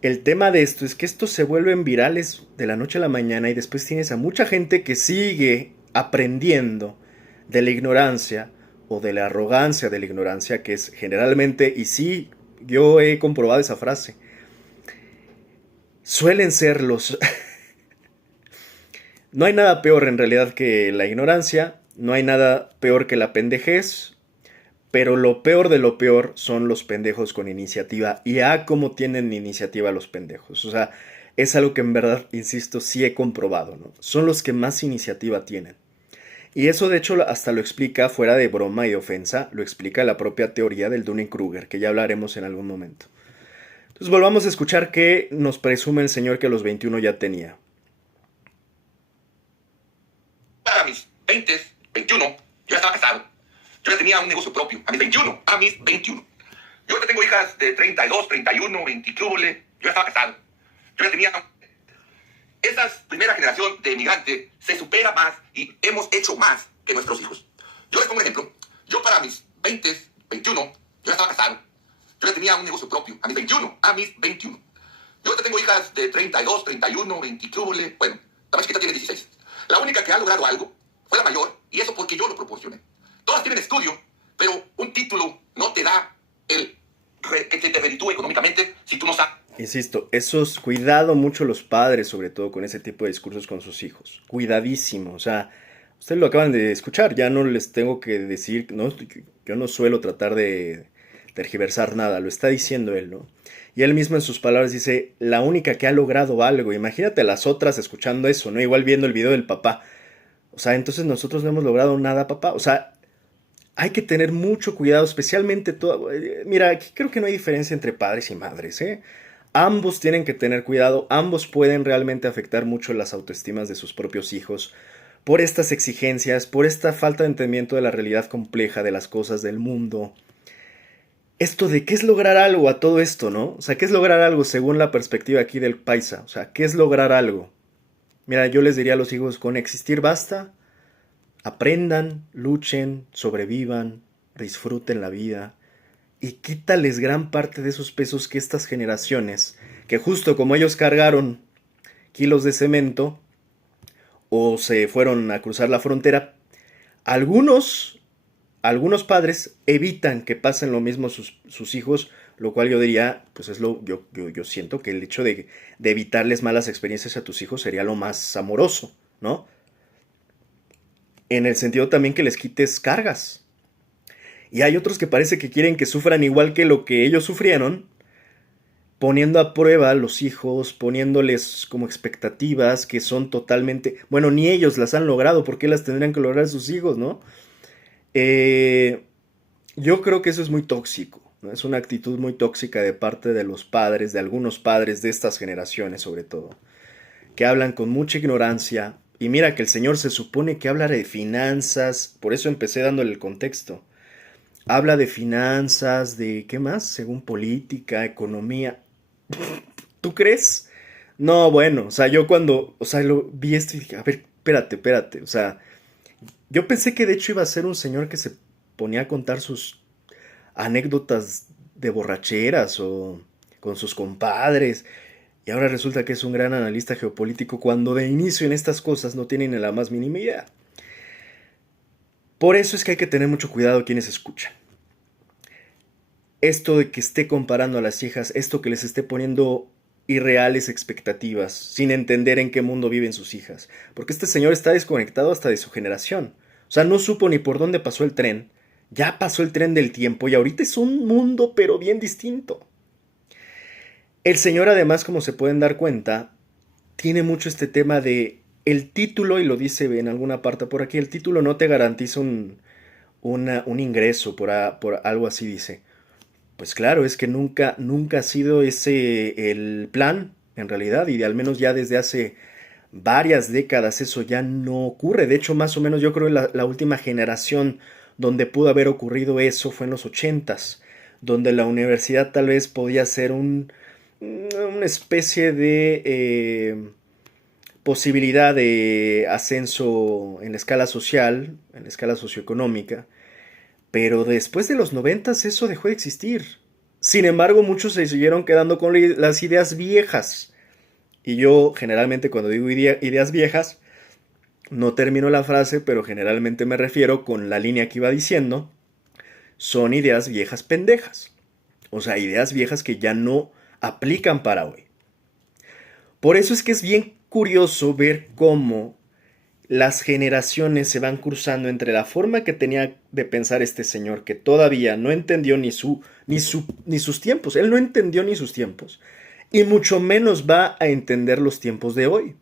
El tema de esto es que estos se vuelven virales de la noche a la mañana y después tienes a mucha gente que sigue aprendiendo de la ignorancia o de la arrogancia de la ignorancia, que es generalmente, y sí, yo he comprobado esa frase, suelen ser los... No hay nada peor en realidad que la ignorancia, no hay nada peor que la pendejez, Pero lo peor de lo peor son los pendejos con iniciativa. Y cómo tienen iniciativa los pendejos. O sea, es algo que en verdad, insisto, sí he comprobado, ¿no? Son los que más iniciativa tienen. Y eso de hecho hasta lo explica, fuera de broma y de ofensa, lo explica la propia teoría del Dunning-Kruger, que ya hablaremos en algún momento. Entonces volvamos a escuchar qué nos presume el señor que a los 21 ya tenía. Para mis 20, 21, yo ya estaba casado. Yo ya tenía un negocio propio. A mis 21, a mis 21. Yo ya tengo hijas de 32, 31, 20, yo ya estaba casado. Yo ya tenía... Esa primera generación de inmigrante se supera más y hemos hecho más que nuestros hijos. Yo les pongo un ejemplo. Yo para mis 20, 21, yo ya estaba casado. Yo ya tenía un negocio propio. A mis 21, a mis 21. Yo ya tengo hijas de 32, 31, 20, bueno, la más chiquita tiene 16. La única que ha logrado algo fue la mayor, y eso porque yo lo proporcioné. Todas tienen estudio, pero un título no te da el que te reditúe económicamente si tú no sabes. Insisto, cuidado mucho los padres, sobre todo con ese tipo de discursos con sus hijos. Cuidadísimo, o sea, ustedes lo acaban de escuchar, ya no les tengo que decir, no, yo no suelo tratar de tergiversar nada, lo está diciendo él, ¿no? Y él mismo en sus palabras dice, la única que ha logrado algo. Imagínate las otras escuchando eso, ¿no? Igual viendo el video del papá. O sea, entonces nosotros no hemos logrado nada, papá. O sea, hay que tener mucho cuidado, especialmente todo. Mira, aquí creo que no hay diferencia entre padres y madres, ¿eh? Ambos tienen que tener cuidado, ambos pueden realmente afectar mucho las autoestimas de sus propios hijos por estas exigencias, por esta falta de entendimiento de la realidad compleja de las cosas del mundo. Esto de qué es lograr algo a todo esto, ¿no? O sea, ¿qué es lograr algo según la perspectiva aquí del paisa? O sea, ¿qué es lograr algo? Mira, yo les diría a los hijos, con existir basta, aprendan, luchen, sobrevivan, disfruten la vida. Y quítales gran parte de esos pesos que estas generaciones, que justo como ellos cargaron kilos de cemento o se fueron a cruzar la frontera, algunos padres evitan que pasen lo mismo sus hijos, lo cual yo diría, pues yo siento que el hecho de evitarles malas experiencias a tus hijos sería lo más amoroso, ¿no? En el sentido también que les quites cargas. Y hay otros que parece que quieren que sufran igual que lo que ellos sufrieron, poniendo a prueba a los hijos, poniéndoles como expectativas que son totalmente... Bueno, ni ellos las han logrado, ¿por qué las tendrían que lograr sus hijos, no? Yo creo que eso es muy tóxico, ¿no? Es una actitud muy tóxica de parte de los padres, de algunos padres de estas generaciones sobre todo, que hablan con mucha ignorancia. Y mira que el Señor se supone que habla de finanzas, por eso empecé dándole el contexto. Habla de finanzas, de ¿qué más? Según política, economía. ¿Tú crees? No, bueno, o sea, yo cuando, lo vi esto y dije, a ver, espérate, o sea, yo pensé que de hecho iba a ser un señor que se ponía a contar sus anécdotas de borracheras o con sus compadres, y ahora resulta que es un gran analista geopolítico cuando de inicio en estas cosas no tienen ni la más mínima idea. Por eso es que hay que tener mucho cuidado quienes escuchan. Esto de que esté comparando a las hijas, esto que les esté poniendo irreales expectativas, sin entender en qué mundo viven sus hijas. Porque este señor está desconectado hasta de su generación. O sea, no supo ni por dónde pasó el tren. Ya pasó el tren del tiempo y ahorita es un mundo pero bien distinto. El señor además, como se pueden dar cuenta, tiene mucho este tema de el título, y lo dice en alguna parte por aquí, el título no te garantiza un ingreso, por algo así dice. Pues claro, es que nunca ha sido ese el plan, en realidad, y al menos ya desde hace varias décadas eso ya no ocurre. De hecho, más o menos yo creo que la última generación donde pudo haber ocurrido eso fue en los 80s, donde la universidad tal vez podía ser una especie de posibilidad de ascenso en la escala social, en la escala socioeconómica. Pero después de los 90 eso dejó de existir. Sin embargo, muchos se siguieron quedando con las ideas viejas. Y yo generalmente cuando digo ideas viejas, no termino la frase, pero generalmente me refiero con la línea que iba diciendo, son ideas viejas pendejas. O sea, ideas viejas que ya no aplican para hoy. Por eso es que es bien curioso ver cómo las generaciones se van cruzando entre la forma que tenía de pensar este señor, que todavía no entendió ni sus tiempos, él no entendió ni sus tiempos, y mucho menos va a entender los tiempos de hoy.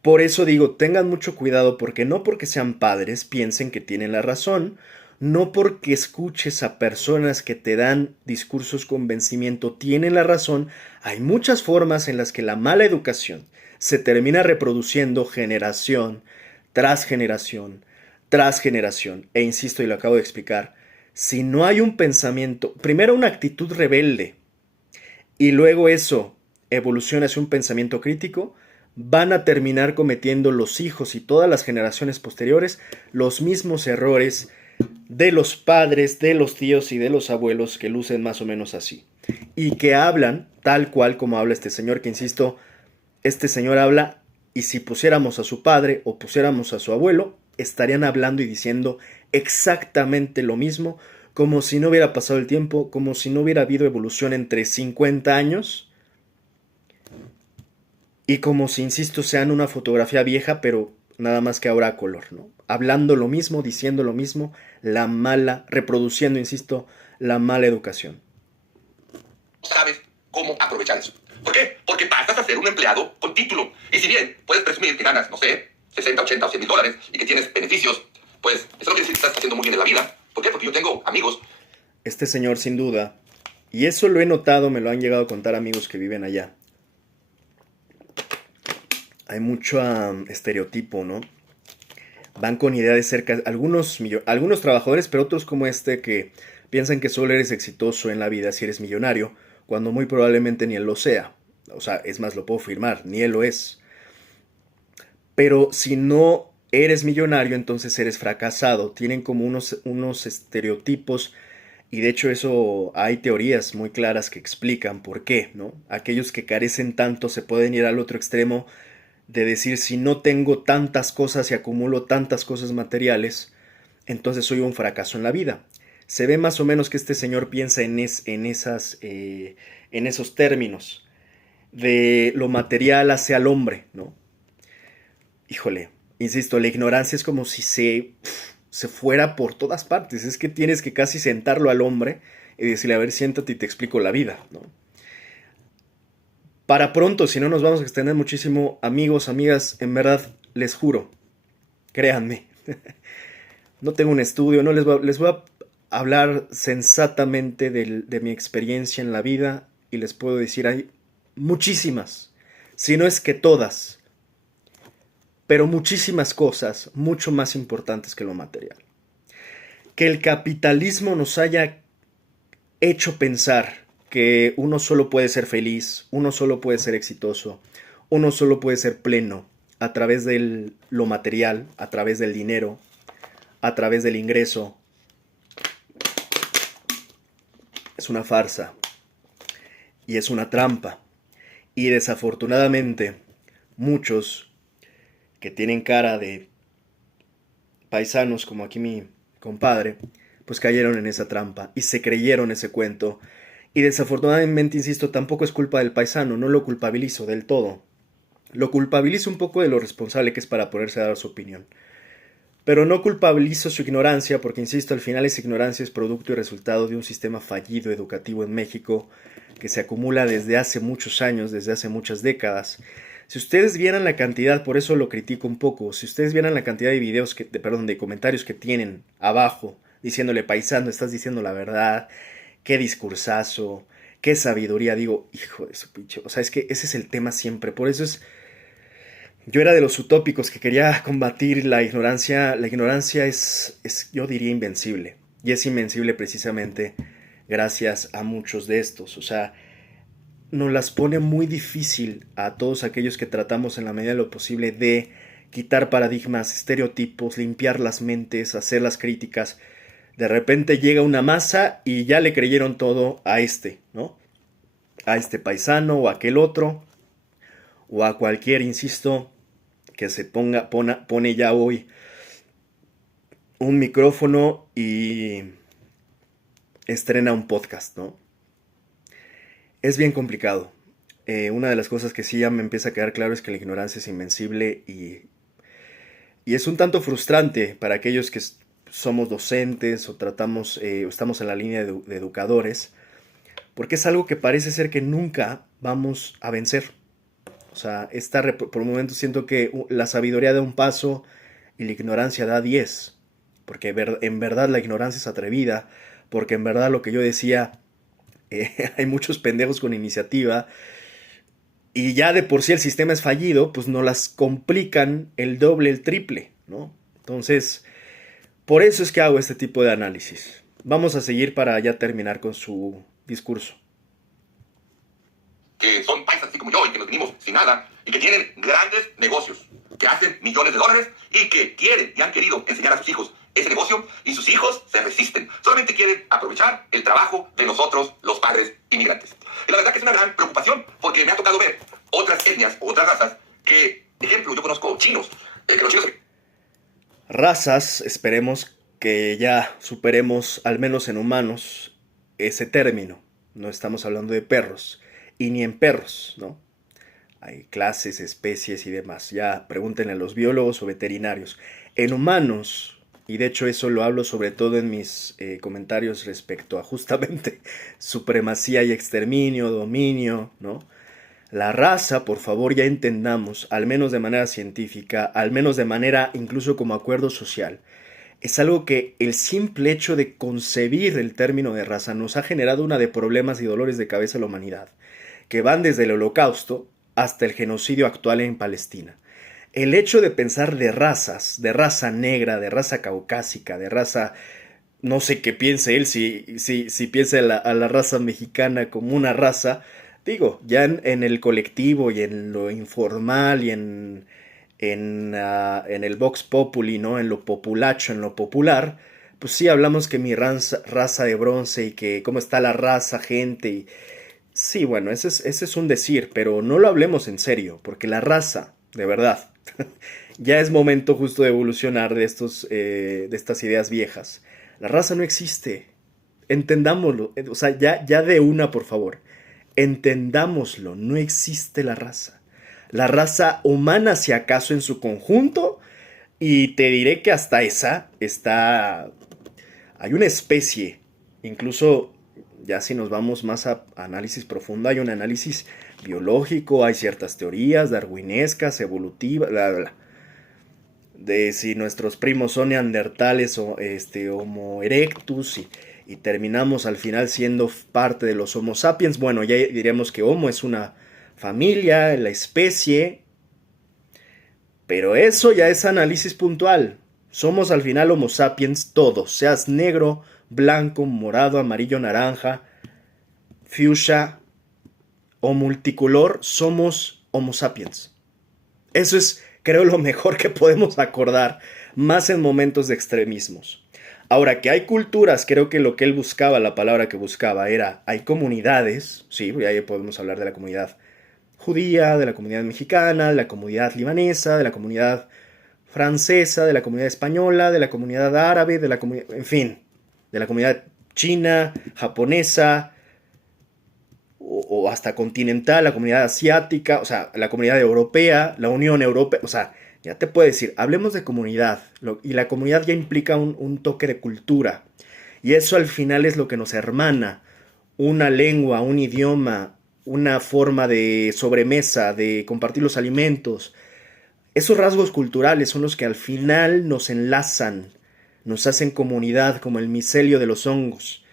Por eso digo, tengan mucho cuidado, porque no porque sean padres piensen que tienen la razón, no porque escuches a personas que te dan discursos con vencimiento tienen la razón. Hay muchas formas en las que la mala educación se termina reproduciendo generación tras generación tras generación. E insisto, y lo acabo de explicar, si no hay un pensamiento, primero una actitud rebelde, y luego eso evoluciona hacia un pensamiento crítico, van a terminar cometiendo los hijos y todas las generaciones posteriores los mismos errores de los padres, de los tíos y de los abuelos, que lucen más o menos así. Y que hablan tal cual como habla este señor, que insisto, este señor habla, y si pusiéramos a su padre o pusiéramos a su abuelo, estarían hablando y diciendo exactamente lo mismo, como si no hubiera pasado el tiempo, como si no hubiera habido evolución entre 50 años, y como si, insisto, sean una fotografía vieja, pero nada más que ahora a color, ¿no? Hablando lo mismo, diciendo lo mismo, reproduciendo, insisto, la mala educación. Sabes cómo aprovechar eso. ¿Por qué? Porque pasas a ser un empleado con título. Y si bien puedes presumir que ganas, no sé, 60, 80 o 100 mil dólares y que tienes beneficios, pues eso no quiere decir que estás haciendo muy bien en la vida. ¿Por qué? Porque yo tengo amigos. Este señor, sin duda, y eso lo he notado, me lo han llegado a contar amigos que viven allá. Hay mucho estereotipo, ¿no? Van con idea de ser algunos trabajadores, pero otros como este que piensan que solo eres exitoso en la vida si eres millonario, cuando muy probablemente ni él lo sea. O sea, es más, lo puedo afirmar, ni él lo es. Pero si no eres millonario, entonces eres fracasado. Tienen como unos estereotipos, y de hecho eso hay teorías muy claras que explican por qué, ¿no? Aquellos que carecen tanto se pueden ir al otro extremo de decir, si no tengo tantas cosas y acumulo tantas cosas materiales, entonces soy un fracaso en la vida. Se ve más o menos que este señor piensa en esos términos de lo material hacia el hombre, ¿no? Híjole, insisto, la ignorancia es como si se fuera por todas partes. Es que tienes que casi sentarlo al hombre y decirle, a ver, siéntate y te explico la vida, ¿no? Para pronto, si no nos vamos a extender muchísimo, amigos, amigas, en verdad, les juro, créanme, no tengo un estudio, no les voy a hablar sensatamente de mi experiencia en la vida, y les puedo decir, hay muchísimas, si no es que todas, pero muchísimas cosas mucho más importantes que lo material. Que el capitalismo nos haya hecho pensar que uno solo puede ser feliz, uno solo puede ser exitoso, uno solo puede ser pleno a través de lo material, a través del dinero, a través del ingreso. Es una farsa y es una trampa. Y desafortunadamente, muchos que tienen cara de paisanos, como aquí mi compadre, pues cayeron en esa trampa y se creyeron ese cuento. Y desafortunadamente, insisto, tampoco es culpa del paisano, no lo culpabilizo del todo. Lo culpabilizo un poco de lo responsable que es para ponerse a dar su opinión. Pero no culpabilizo su ignorancia, porque insisto, al final esa ignorancia es producto y resultado de un sistema fallido educativo en México que se acumula desde hace muchos años, desde hace muchas décadas. Si ustedes vieran la cantidad, por eso lo critico un poco, si ustedes vieran la cantidad de videos, de comentarios que tienen abajo, diciéndole, paisano, estás diciendo la verdad, qué discursazo, qué sabiduría, digo, hijo de su pinche, o sea, es que ese es el tema siempre, por eso yo era de los utópicos que quería combatir la ignorancia. La ignorancia es, yo diría, invencible, y es invencible precisamente gracias a muchos de estos, o sea, nos las pone muy difícil a todos aquellos que tratamos en la medida de lo posible de quitar paradigmas, estereotipos, limpiar las mentes, hacer las críticas. De repente llega una masa y ya le creyeron todo a este, ¿no? A este paisano o a aquel otro, o a cualquier, insisto, que se pone ya hoy un micrófono y estrena un podcast, ¿no? Es bien complicado. Una de las cosas que sí ya me empieza a quedar claro es que la ignorancia es invencible, y Y es un tanto frustrante para aquellos que somos docentes o tratamos, o estamos en la línea de educadores, porque es algo que parece ser que nunca vamos a vencer. O sea, por un momento siento que la sabiduría da un paso y la ignorancia da 10. Porque en verdad la ignorancia es atrevida, porque en verdad lo que yo decía, hay muchos pendejos con iniciativa, y ya de por sí el sistema es fallido, pues nos las complican el doble, el triple, ¿no? Entonces, por eso es que hago este tipo de análisis. Vamos a seguir para ya terminar con su discurso. Que son paisas así como yo y que nos vinimos sin nada y que tienen grandes negocios, que hacen millones de dólares y que quieren y han querido enseñar a sus hijos ese negocio y sus hijos se resisten. Solamente quieren aprovechar el trabajo de nosotros, los padres inmigrantes. Y la verdad que es una gran preocupación porque me ha tocado ver otras etnias o otras razas que, ejemplo, yo conozco chinos, que los chinos... Razas, esperemos que ya superemos, al menos en humanos, ese término. No estamos hablando de perros, y ni en perros, ¿no? Hay clases, especies y demás. Ya pregúntenle a los biólogos o veterinarios. En humanos, y de hecho eso lo hablo sobre todo en mis comentarios respecto a justamente supremacía y exterminio, dominio, ¿no? La raza, por favor, ya entendamos, al menos de manera científica, al menos de manera incluso como acuerdo social, es algo que el simple hecho de concebir el término de raza nos ha generado una de problemas y dolores de cabeza a la humanidad, que van desde el Holocausto hasta el genocidio actual en Palestina. El hecho de pensar de razas, de raza negra, de raza caucásica, de raza... No sé qué piense él, si piensa a la raza mexicana como una raza. Digo, ya en el colectivo y en lo informal y en el Vox Populi, ¿no? En lo populacho, en lo popular, pues sí hablamos que mi raza de bronce y que cómo está la raza, gente. Y... Sí, bueno, ese es un decir, pero no lo hablemos en serio, porque la raza, de verdad, ya es momento justo de evolucionar de estas ideas viejas. La raza no existe. Entendámoslo. O sea, ya de una, por favor. Entendámoslo. No existe la raza. La raza humana, si acaso en su conjunto. Y te diré que hasta esa está... Hay una especie. Incluso, ya si nos vamos más a análisis profundo, hay un análisis biológico. Hay ciertas teorías darwinescas, evolutivas, bla, bla, bla, de si nuestros primos son neandertales o Homo erectus y terminamos al final siendo parte de los Homo sapiens. Bueno, ya diríamos que Homo es una familia, la especie, pero eso ya es análisis puntual. Somos al final Homo sapiens todos, seas negro, blanco, morado, amarillo, naranja, fuchsia o multicolor, somos Homo sapiens. Eso es, creo, lo mejor que podemos acordar, más en momentos de extremismos. Ahora, que hay culturas, creo que lo que él buscaba, la palabra que buscaba era, hay comunidades, sí, ahí podemos hablar de la comunidad judía, de la comunidad mexicana, de la comunidad libanesa, de la comunidad francesa, de la comunidad española, de la comunidad árabe, de la comunidad, en fin, de la comunidad china, japonesa, o hasta continental, la comunidad asiática, o sea, la comunidad europea, la Unión Europea, o sea, ya te puedo decir, hablemos de comunidad, y la comunidad ya implica un toque de cultura, y eso al final es lo que nos hermana, una lengua, un idioma, una forma de sobremesa, de compartir los alimentos. Esos rasgos culturales son los que al final nos enlazan, nos hacen comunidad como el micelio de los hongos,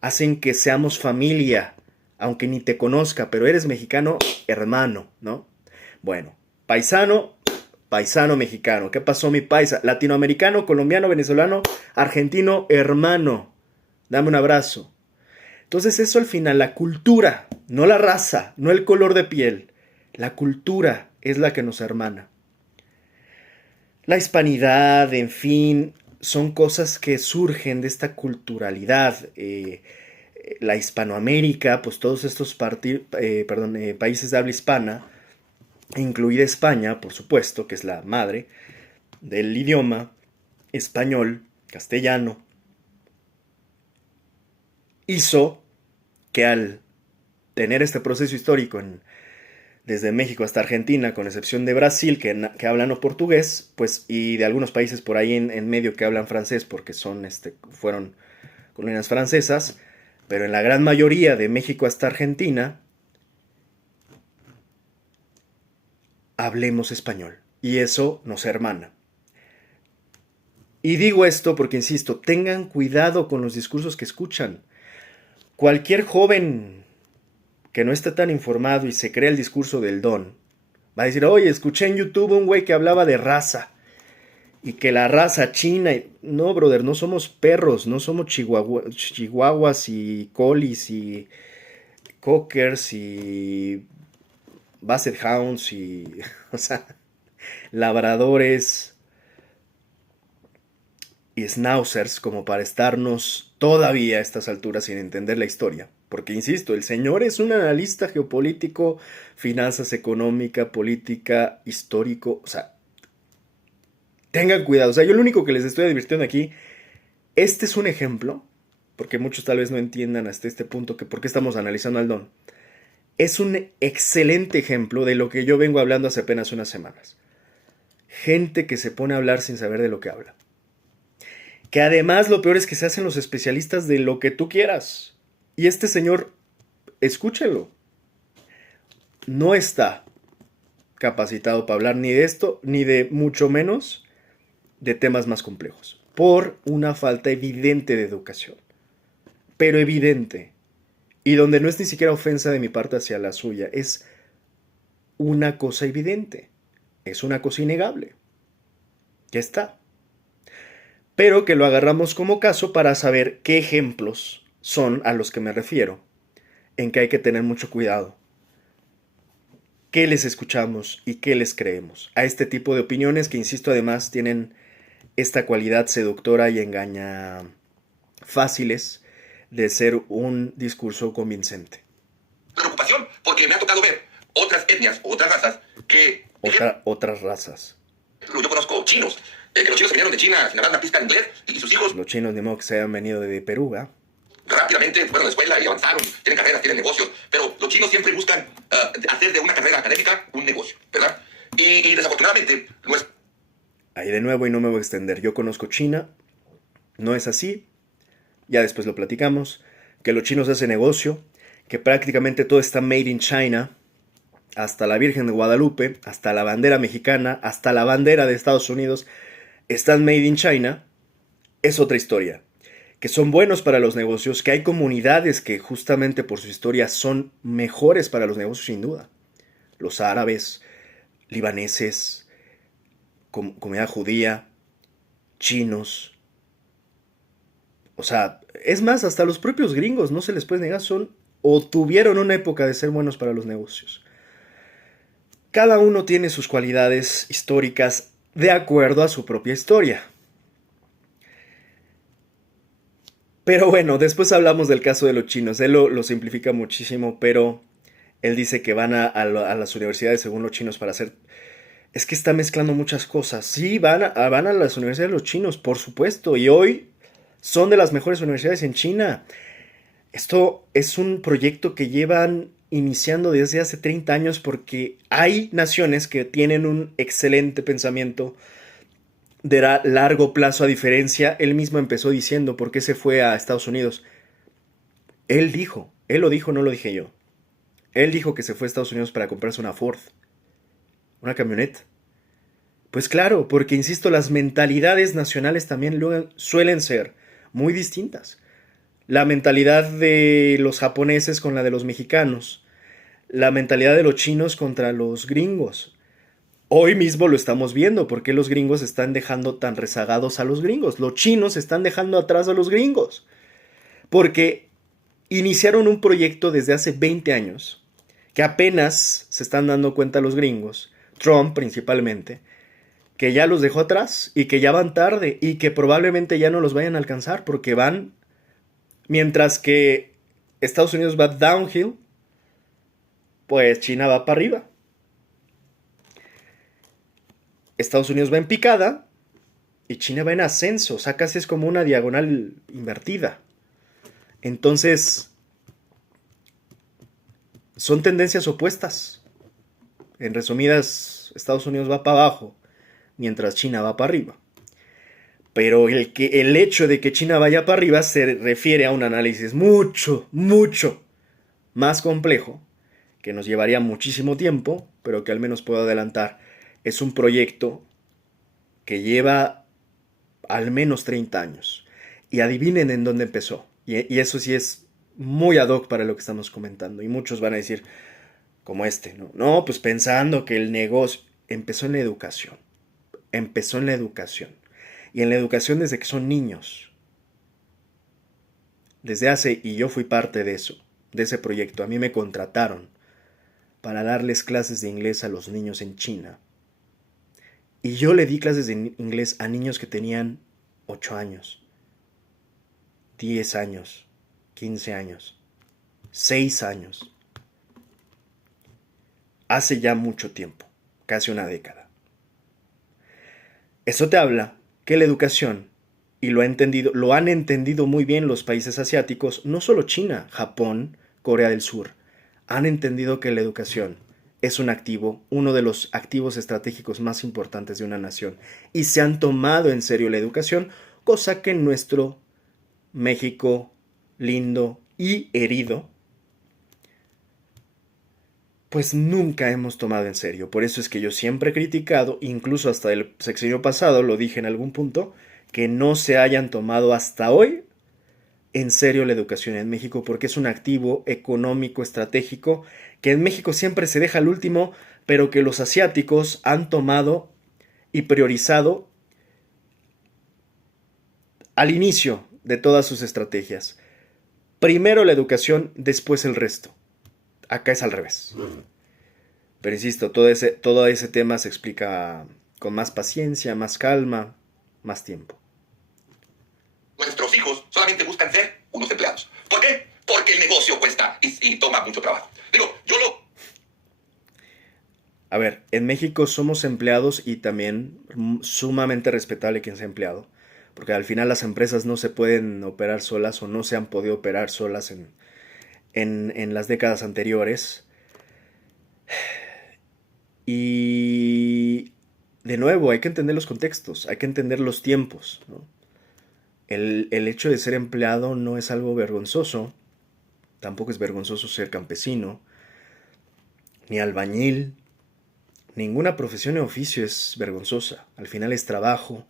hacen que seamos familia, aunque ni te conozca, pero eres mexicano, hermano, ¿no? Bueno, paisano, paisano mexicano. ¿Qué pasó, mi paisa? Latinoamericano, colombiano, venezolano, argentino, hermano. Dame un abrazo. Entonces eso al final, la cultura, no la raza, no el color de piel. La cultura es la que nos hermana. La hispanidad, en fin, son cosas que surgen de esta culturalidad. La Hispanoamérica, pues todos estos países de habla hispana, incluida España, por supuesto, que es la madre del idioma español, castellano, hizo que al tener este proceso histórico en desde México hasta Argentina, con excepción de Brasil, que hablan o portugués, pues, y de algunos países por ahí en medio que hablan francés, porque fueron colonias francesas, pero en la gran mayoría de México hasta Argentina, hablemos español. Y eso nos hermana. Y digo esto porque, insisto, tengan cuidado con los discursos que escuchan. Cualquier joven que no esté tan informado y se crea el discurso del don, va a decir, oye, escuché en YouTube un güey que hablaba de raza. Y que la raza china... No, brother, no somos perros, no somos chihuahuas y colis y cockers y basset hounds y... O sea, labradores y schnauzers como para estarnos todavía a estas alturas sin entender la historia. Porque, insisto, el señor es un analista geopolítico, finanzas, económica, política, histórico. O sea, tengan cuidado. O sea, yo lo único que les estoy advirtiendo aquí, este es un ejemplo, porque muchos tal vez no entiendan hasta este punto que por qué estamos analizando al don. Es un excelente ejemplo de lo que yo vengo hablando hace apenas unas semanas. Gente que se pone a hablar sin saber de lo que habla. Que además lo peor es que se hacen los especialistas de lo que tú quieras. Y este señor, escúchenlo, no está capacitado para hablar ni de esto, ni de mucho menos de temas más complejos. Por una falta evidente de educación. Pero evidente. Y donde no es ni siquiera ofensa de mi parte hacia la suya. Es una cosa evidente. Es una cosa innegable. Ya está. Pero que lo agarramos como caso para saber qué ejemplos son a los que me refiero, en que hay que tener mucho cuidado. ¿Qué les escuchamos y qué les creemos? A este tipo de opiniones que, insisto, además tienen esta cualidad seductora y engaña fáciles de ser un discurso convincente. Preocupación, porque me ha tocado ver otras etnias, otras razas que... Otras razas. Yo conozco chinos, que los chinos se vinieron de China sin hablar una pizca de inglés y sus hijos Los chinos, ni modo que se hayan venido de Perú, ¿verdad? rápidamente fueron a la escuela y avanzaron, tienen carreras, tienen negocios, pero los chinos siempre buscan hacer de una carrera académica un negocio, ¿verdad? Y desafortunadamente no es... Ahí de nuevo, y no me voy a extender, yo conozco China, no es así, ya después lo platicamos, que los chinos hacen negocio, que prácticamente todo está made in China, hasta la Virgen de Guadalupe, hasta la bandera mexicana, hasta la bandera de Estados Unidos, están made in China, es otra historia. Que son buenos para los negocios, que hay comunidades que justamente por su historia son mejores para los negocios sin duda. Los árabes, libaneses, comunidad judía, chinos. O sea, es más, hasta los propios gringos, no se les puede negar, son o tuvieron una época de ser buenos para los negocios. Cada uno tiene sus cualidades históricas de acuerdo a su propia historia. Pero bueno, después hablamos del caso de los chinos. Él lo simplifica muchísimo, pero él dice que van a las universidades según los chinos para hacer... Es que está mezclando muchas cosas. Sí, van a las universidades de los chinos, por supuesto. Y hoy son de las mejores universidades en China. Esto es un proyecto que llevan iniciando desde hace 30 años porque hay naciones que tienen un excelente pensamiento de largo plazo. A diferencia, él mismo empezó diciendo por qué se fue a Estados Unidos. Él lo dijo, no lo dije yo. Él dijo que se fue a Estados Unidos para comprarse una Ford, una camioneta. Pues claro, porque insisto, las mentalidades nacionales también suelen ser muy distintas. La mentalidad de los japoneses con la de los mexicanos, la mentalidad de los chinos contra los gringos. Hoy mismo lo estamos viendo, porque los gringos están dejando tan rezagados a los gringos. Los chinos están dejando atrás a los gringos. Porque iniciaron un proyecto desde hace 20 años, que apenas se están dando cuenta los gringos, Trump principalmente, que ya los dejó atrás y que ya van tarde y que probablemente ya no los vayan a alcanzar porque van, mientras que Estados Unidos va downhill, pues China va para arriba. Estados Unidos va en picada y China va en ascenso. O sea, casi es como una diagonal invertida. Entonces, son tendencias opuestas. En resumidas, Estados Unidos va para abajo, mientras China va para arriba. Pero el hecho de que China vaya para arriba se refiere a un análisis mucho, mucho más complejo, que nos llevaría muchísimo tiempo, pero que al menos puedo adelantar. Es un proyecto que lleva al menos 30 años. Y adivinen en dónde empezó. Y eso sí es muy ad hoc para lo que estamos comentando. Y muchos van a decir, como este, ¿no? No, pues pensando que el negocio empezó en la educación. Empezó en la educación. Y en la educación desde que son niños. Y yo fui parte de eso, de ese proyecto. A mí me contrataron para darles clases de inglés a los niños en China. Y yo le di clases de inglés a niños que tenían 8 años, 10 años, 15 años, 6 años. Hace ya mucho tiempo, casi una década. Eso te habla que la educación, y lo han entendido muy bien los países asiáticos, no solo China, Japón, Corea del Sur, han entendido que la educación es un activo, uno de los activos estratégicos más importantes de una nación, y se han tomado en serio la educación, cosa que en nuestro México lindo y herido, pues nunca hemos tomado en serio. Por eso es que yo siempre he criticado, incluso hasta el sexenio pasado, lo dije en algún punto, que no se hayan tomado hasta hoy en serio la educación en México, porque es un activo económico estratégico que en México siempre se deja al último, pero que los asiáticos han tomado y priorizado al inicio de todas sus estrategias. Primero la educación, después el resto. Acá es al revés. Pero insisto, todo ese tema se explica con más paciencia, más calma, más tiempo. Nuestros hijos solamente buscan ser unos empleados. ¿Por qué? Porque el negocio cuesta y toma mucho trabajo. Digo, A ver, en México somos empleados y también sumamente respetable quien sea empleado. Porque al final las empresas no se pueden operar solas o no se han podido operar solas en las décadas anteriores. Y de nuevo, hay que entender los contextos, hay que entender los tiempos, ¿no? El hecho de ser empleado no es algo vergonzoso, tampoco es vergonzoso ser campesino, ni albañil, ninguna profesión o oficio es vergonzosa, al final es trabajo,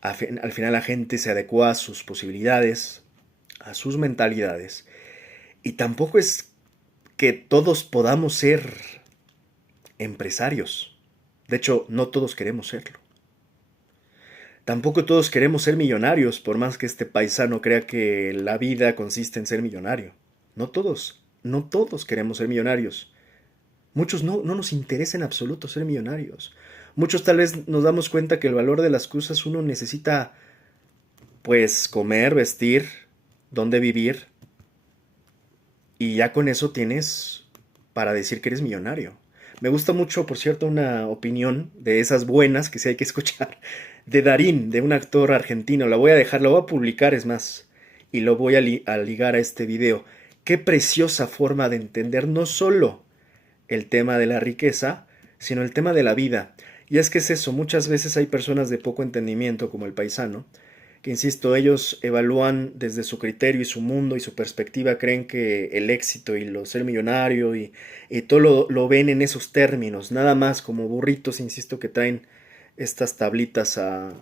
al final la gente se adecua a sus posibilidades, a sus mentalidades, y tampoco es que todos podamos ser empresarios, de hecho no todos queremos serlo. Tampoco todos queremos ser millonarios, por más que este paisano crea que la vida consiste en ser millonario. No todos queremos ser millonarios. Muchos no nos interesa en absoluto ser millonarios. Muchos tal vez nos damos cuenta que el valor de las cosas uno necesita, pues, comer, vestir, dónde vivir. Y ya con eso tienes para decir que eres millonario. Me gusta mucho, por cierto, una opinión de esas buenas que sí hay que escuchar, de Darín, de un actor argentino. La voy a publicar, es más, y lo voy a ligar a este video. Qué preciosa forma de entender no solo el tema de la riqueza, sino el tema de la vida. Y es que es eso, muchas veces hay personas de poco entendimiento, como el paisano, que insisto, ellos evalúan desde su criterio y su mundo y su perspectiva, creen que el éxito y lo ser millonario y todo lo ven en esos términos, nada más como burritos, insisto, que traen estas tablitas a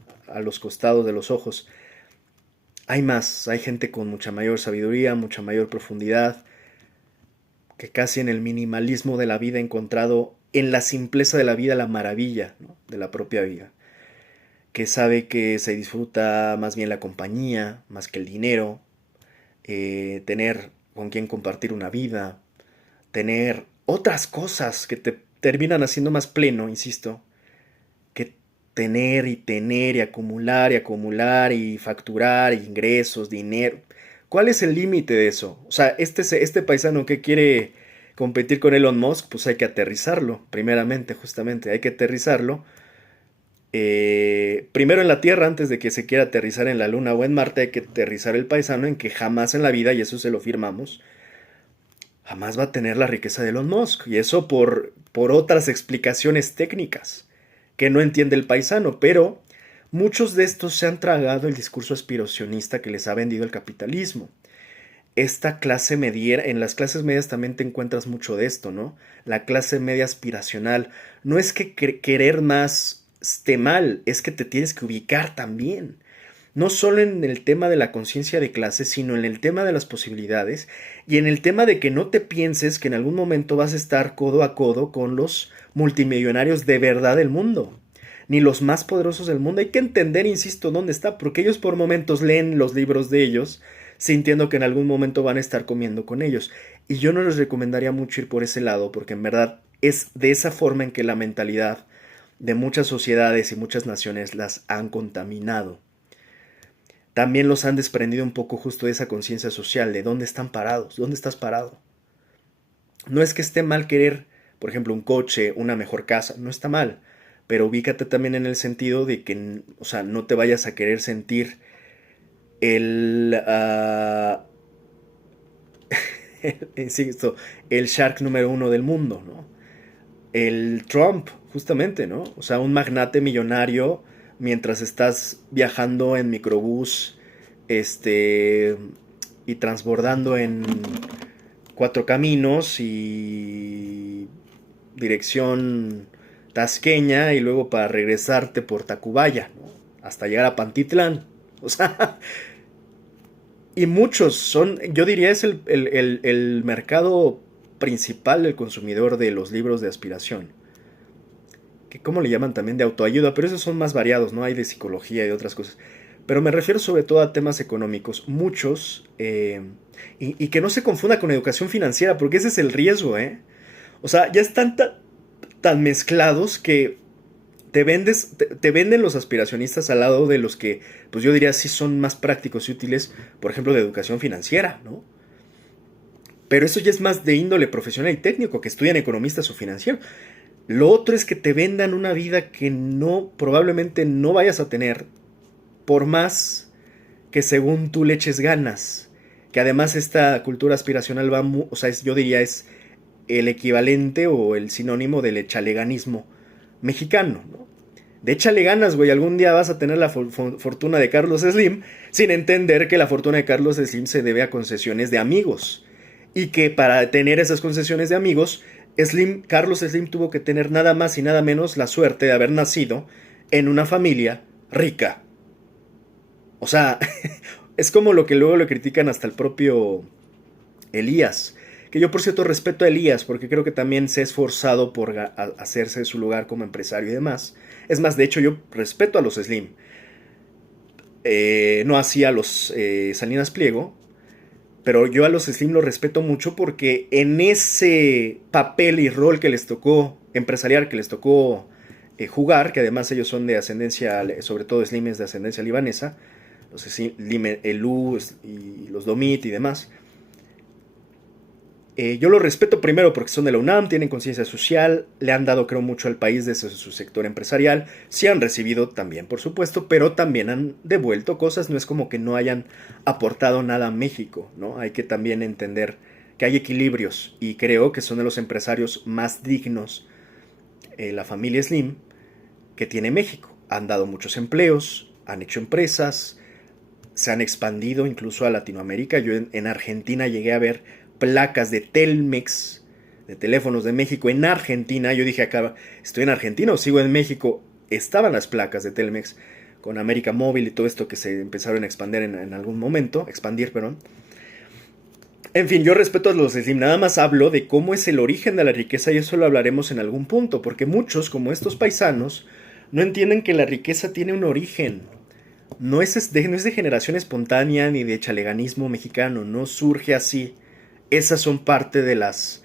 los costados de los ojos. Hay más, hay gente con mucha mayor sabiduría, mucha mayor profundidad, que casi en el minimalismo de la vida ha encontrado en la simpleza de la vida la maravilla, ¿no?, de la propia vida. Que sabe que se disfruta más bien la compañía, más que el dinero, tener con quien compartir una vida, tener otras cosas que te terminan haciendo más pleno, insisto, que tener y acumular y facturar ingresos, dinero. ¿Cuál es el límite de eso? O sea, este paisano que quiere competir con Elon Musk, pues hay que aterrizarlo, primeramente, justamente, hay que aterrizarlo. Primero en la Tierra, antes de que se quiera aterrizar en la Luna o en Marte, hay que aterrizar el paisano en que jamás en la vida, y eso se lo firmamos, jamás va a tener la riqueza de Elon Musk. Y eso por otras explicaciones técnicas que no entiende el paisano. Pero muchos de estos se han tragado el discurso aspiracionista que les ha vendido el capitalismo. Esta clase media, en las clases medias también te encuentras mucho de esto, ¿no? La clase media aspiracional. No es que querer más esté mal, es que te tienes que ubicar también. No solo en el tema de la conciencia de clase, sino en el tema de las posibilidades y en el tema de que no te pienses que en algún momento vas a estar codo a codo con los multimillonarios de verdad del mundo, ni los más poderosos del mundo. Hay que entender, insisto, dónde está, porque ellos por momentos leen los libros de ellos, sintiendo que en algún momento van a estar comiendo con ellos. Y yo no les recomendaría mucho ir por ese lado, porque en verdad es de esa forma en que la mentalidad de muchas sociedades y muchas naciones las han contaminado. También los han desprendido un poco justo de esa conciencia social, de dónde están parados, dónde estás parado. No es que esté mal querer, por ejemplo, un coche, una mejor casa, no está mal, pero ubícate también en el sentido de que, o sea, no te vayas a querer sentir insisto, el shark número 1 del mundo, ¿no? El Trump, justamente, ¿no? O sea, un magnate millonario mientras estás viajando en microbús, y transbordando en Cuatro Caminos y dirección tasqueña y luego para regresarte por Tacubaya, ¿no? Hasta llegar a Pantitlán. O sea, y muchos son, yo diría, es el mercado principal del consumidor de los libros de aspiración. Que como le llaman también de autoayuda, pero esos son más variados, ¿no? Hay de psicología y de otras cosas. Pero me refiero sobre todo a temas económicos. Muchos, y que no se confunda con educación financiera, porque ese es el riesgo, ¿eh? O sea, ya están tan mezclados que te venden los aspiracionistas al lado de los que, pues yo diría, sí son más prácticos y útiles, por ejemplo, de educación financiera, ¿no? Pero eso ya es más de índole profesional y técnico, que estudian economistas o financieros. Lo otro es que te vendan una vida que probablemente no vayas a tener, por más que según tú le eches ganas. Que además esta cultura aspiracional va, o sea, yo diría es el equivalente o el sinónimo del echaleganismo mexicano, ¿no? De échale ganas, güey, algún día vas a tener la fortuna de Carlos Slim, sin entender que la fortuna de Carlos Slim se debe a concesiones de amigos. Y que para tener esas concesiones de amigos, Carlos Slim tuvo que tener nada más y nada menos la suerte de haber nacido en una familia rica. O sea, es como lo que luego le critican hasta el propio Elías. Que yo, por cierto, respeto a Elías porque creo que también se ha esforzado por hacerse su lugar como empresario y demás. Es más, de hecho, yo respeto a los Slim. No así a los Salinas Pliego. Pero yo a los Slim los respeto mucho porque en ese papel y rol que les tocó, empresarial que les tocó jugar, que además ellos son de ascendencia, sobre todo Slim es de ascendencia libanesa, los Slim, Elú y los Domit y demás. Yo los respeto primero porque son de la UNAM, tienen conciencia social, le han dado creo mucho al país desde su sector empresarial, sí han recibido también por supuesto, pero también han devuelto cosas, no es como que no hayan aportado nada a México, ¿no? Hay que también entender que hay equilibrios y creo que son de los empresarios más dignos, la familia Slim, que tiene México. Han dado muchos empleos, han hecho empresas, se han expandido incluso a Latinoamérica. Yo en Argentina llegué a ver placas de Telmex, de teléfonos de México en Argentina. Yo dije acá, ¿estoy en Argentina o sigo en México? Estaban las placas de Telmex con América Móvil y todo esto que se empezaron a expandir en algún momento. En fin, yo respeto a los Slim, nada más hablo de cómo es el origen de la riqueza y eso lo hablaremos en algún punto, porque muchos, como estos paisanos, no entienden que la riqueza tiene un origen. No es de generación espontánea ni de chaleganismo mexicano, no surge así. Esas son parte de las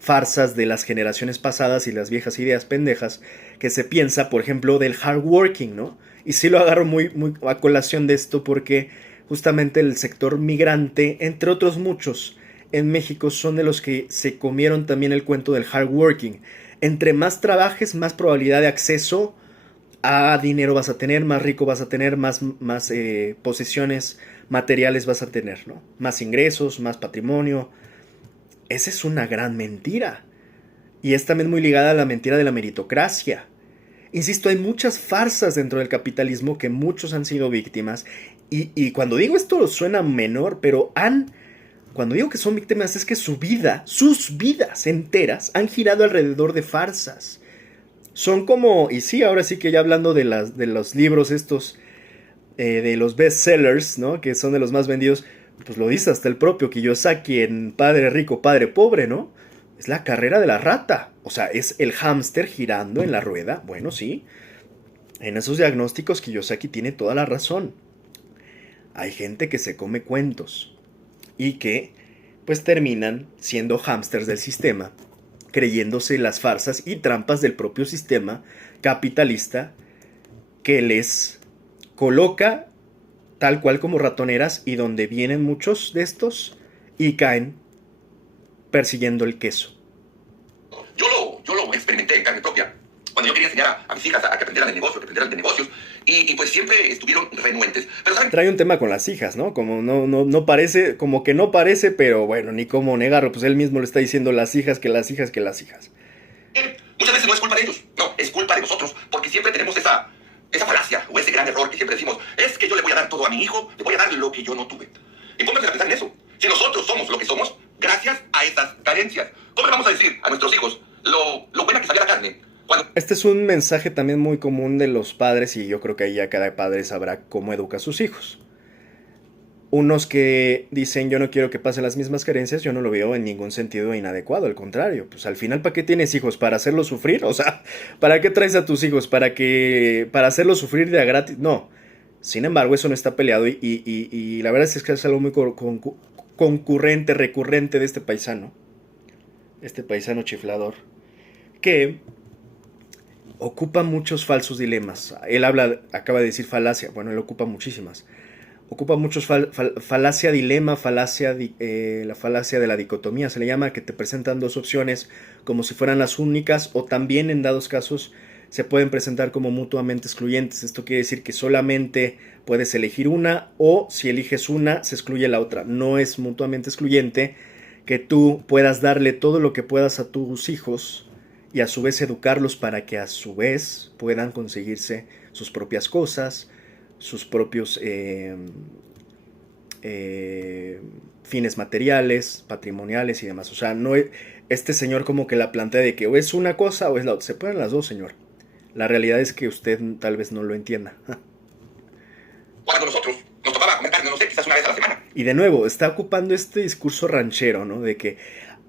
farsas de las generaciones pasadas y las viejas ideas pendejas que se piensa, por ejemplo, del hard working, ¿no? Y sí lo agarro muy a colación de esto porque justamente el sector migrante, entre otros muchos, en México son de los que se comieron también el cuento del hard working. Entre más trabajes, más probabilidad de acceso a dinero vas a tener, más rico vas a tener, más posesiones materiales vas a tener, ¿no? Más ingresos, más patrimonio. esa es una gran mentira. Y es también muy ligada a la mentira de la meritocracia. Insisto, hay muchas farsas dentro del capitalismo que muchos han sido víctimas. Y cuando digo esto suena menor, pero cuando digo que son víctimas es que sus vidas enteras han girado alrededor de farsas. Son como, y sí, ahora sí que ya hablando de los libros estos, de los bestsellers, ¿no? Que son de los más vendidos, pues lo dice hasta el propio Kiyosaki en Padre Rico, Padre Pobre, ¿no? Es la carrera de la rata. O sea, es el hámster girando en la rueda. Bueno, sí. En esos diagnósticos Kiyosaki tiene toda la razón. Hay gente que se come cuentos y que pues terminan siendo hámsters del sistema, creyéndose las farsas y trampas del propio sistema capitalista que les coloca tal cual como ratoneras y donde vienen muchos que caen persiguiendo el queso. Yo lo experimenté en carne propia. Cuando yo quería enseñar a mis hijas a que aprendieran de negocio, que aprendieran de negocios, y pues siempre estuvieron renuentes. Pero ¿saben? Trae un tema con las hijas, ¿no? Como no parece, como que no parece, pero bueno, ni cómo negarlo. Pues él mismo le está diciendo las hijas, que las hijas, que las hijas. Muchas veces no es culpa de ellos, no, es culpa de nosotros, porque siempre tenemos esa falacia o ese gran error que siempre decimos, es que yo le voy a dar todo a mi hijo, le voy a dar lo que yo no tuve. Y pónganse a pensar en eso. Si nosotros somos lo que somos, gracias a esas carencias, ¿cómo le vamos a decir a nuestros hijos lo buena que sabía la carne? Este es un mensaje también muy común de los padres y yo creo que ahí ya cada padre sabrá cómo educa a sus hijos. Unos que dicen yo no quiero que pasen las mismas carencias, yo no lo veo en ningún sentido inadecuado, al contrario, pues al final ¿para qué tienes hijos? ¿Para hacerlos sufrir? O sea, ¿para qué traes a tus hijos? ¿Para hacerlos sufrir de a gratis? No. Sin embargo, eso no está peleado y la verdad es que es algo muy recurrente de este paisano chiflador, que ocupa muchos falsos dilemas. Él acaba de decir falacia, bueno, él ocupa muchísimas. Ocupa muchos falacia, dilema, la falacia de la dicotomía, se le llama, que te presentan dos opciones como si fueran las únicas, o también en dados casos se pueden presentar como mutuamente excluyentes. Esto quiere decir que solamente puedes elegir una, o si eliges una, se excluye la otra. No es mutuamente excluyente que tú puedas darle todo lo que puedas a tus hijos y a su vez educarlos para que a su vez puedan conseguirse sus propias cosas, sus propios fines materiales, patrimoniales y demás. O sea, no este señor como que la plantea de que o es una cosa o es la otra. Se pueden las dos, señor. La realidad es que usted tal vez no lo entienda. Cuando nosotros nos tocaba comer carne, no sé, quizás una vez a la semana. Y de nuevo, está ocupando este discurso ranchero, ¿no? De que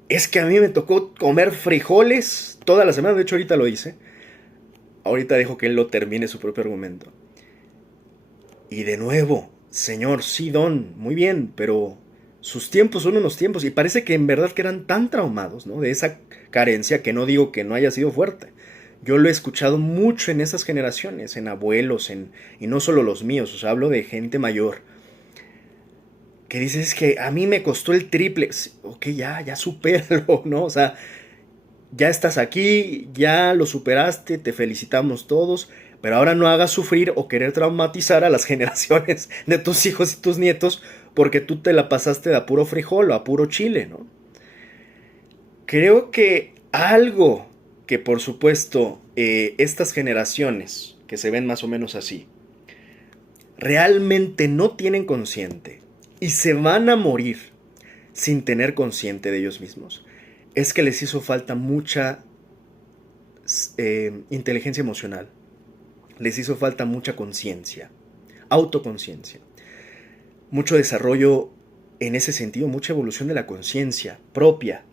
es que a mí me tocó comer frijoles toda la semana. De hecho, ahorita lo dice. Ahorita dejo que él lo termine su propio argumento. Y de nuevo, señor, sí, don, muy bien, pero sus tiempos son unos tiempos. Y parece que en verdad que eran tan traumados, ¿no? De esa carencia, que no digo que no haya sido fuerte. Yo lo he escuchado mucho en esas generaciones, en abuelos, y no solo los míos, o sea, hablo de gente mayor. Que dices, es que a mí me costó el triple. Ok, ya supéralo, ¿no? O sea, ya estás aquí, ya lo superaste, te felicitamos todos, pero ahora no hagas sufrir o querer traumatizar a las generaciones de tus hijos y tus nietos porque tú te la pasaste de a puro frijol o a puro chile, ¿no? Creo que algo que por supuesto estas generaciones que se ven más o menos así realmente no tienen consciente y se van a morir sin tener consciente de ellos mismos, es que les hizo falta mucha inteligencia emocional. Les hizo falta mucha conciencia, autoconciencia, mucho desarrollo en ese sentido, mucha evolución de la conciencia propia.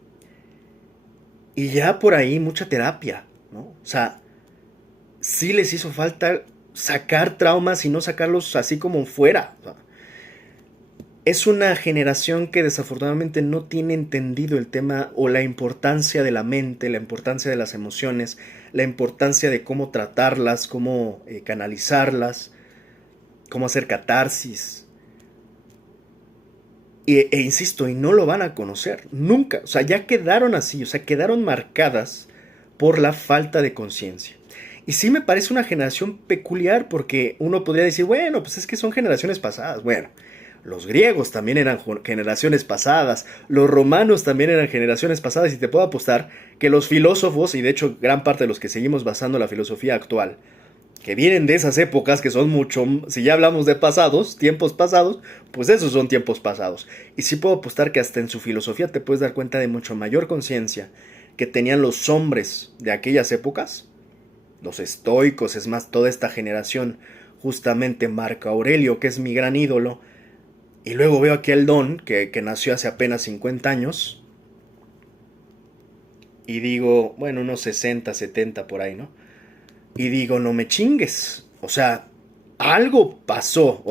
Y ya por ahí mucha terapia, ¿no? O sea, sí les hizo falta sacar traumas y no sacarlos así como fuera. O sea, es una generación que desafortunadamente no tiene entendido el tema o la importancia de la mente, la importancia de las emociones, la importancia de cómo tratarlas, cómo canalizarlas, cómo hacer catarsis. E insisto, y no lo van a conocer nunca. O sea, ya quedaron así, o sea, quedaron marcadas por la falta de conciencia. Y sí me parece una generación peculiar porque uno podría decir, bueno, pues es que son generaciones pasadas. Bueno, Los griegos también eran generaciones pasadas, los romanos también eran generaciones pasadas, y te puedo apostar que los filósofos, y de hecho gran parte de los que seguimos basando la filosofía actual, que vienen de esas épocas que son mucho, si ya hablamos de pasados, tiempos pasados, pues esos son tiempos pasados. Y sí puedo apostar que hasta en su filosofía te puedes dar cuenta de mucho mayor conciencia que tenían los hombres de aquellas épocas, los estoicos, es más, toda esta generación, justamente Marco Aurelio, que es mi gran ídolo, y luego veo aquí al Don, que nació hace apenas 50 años, y digo, bueno, unos 60, 70 por ahí, ¿no? Y digo, no me chingues. O sea, algo pasó. O sea,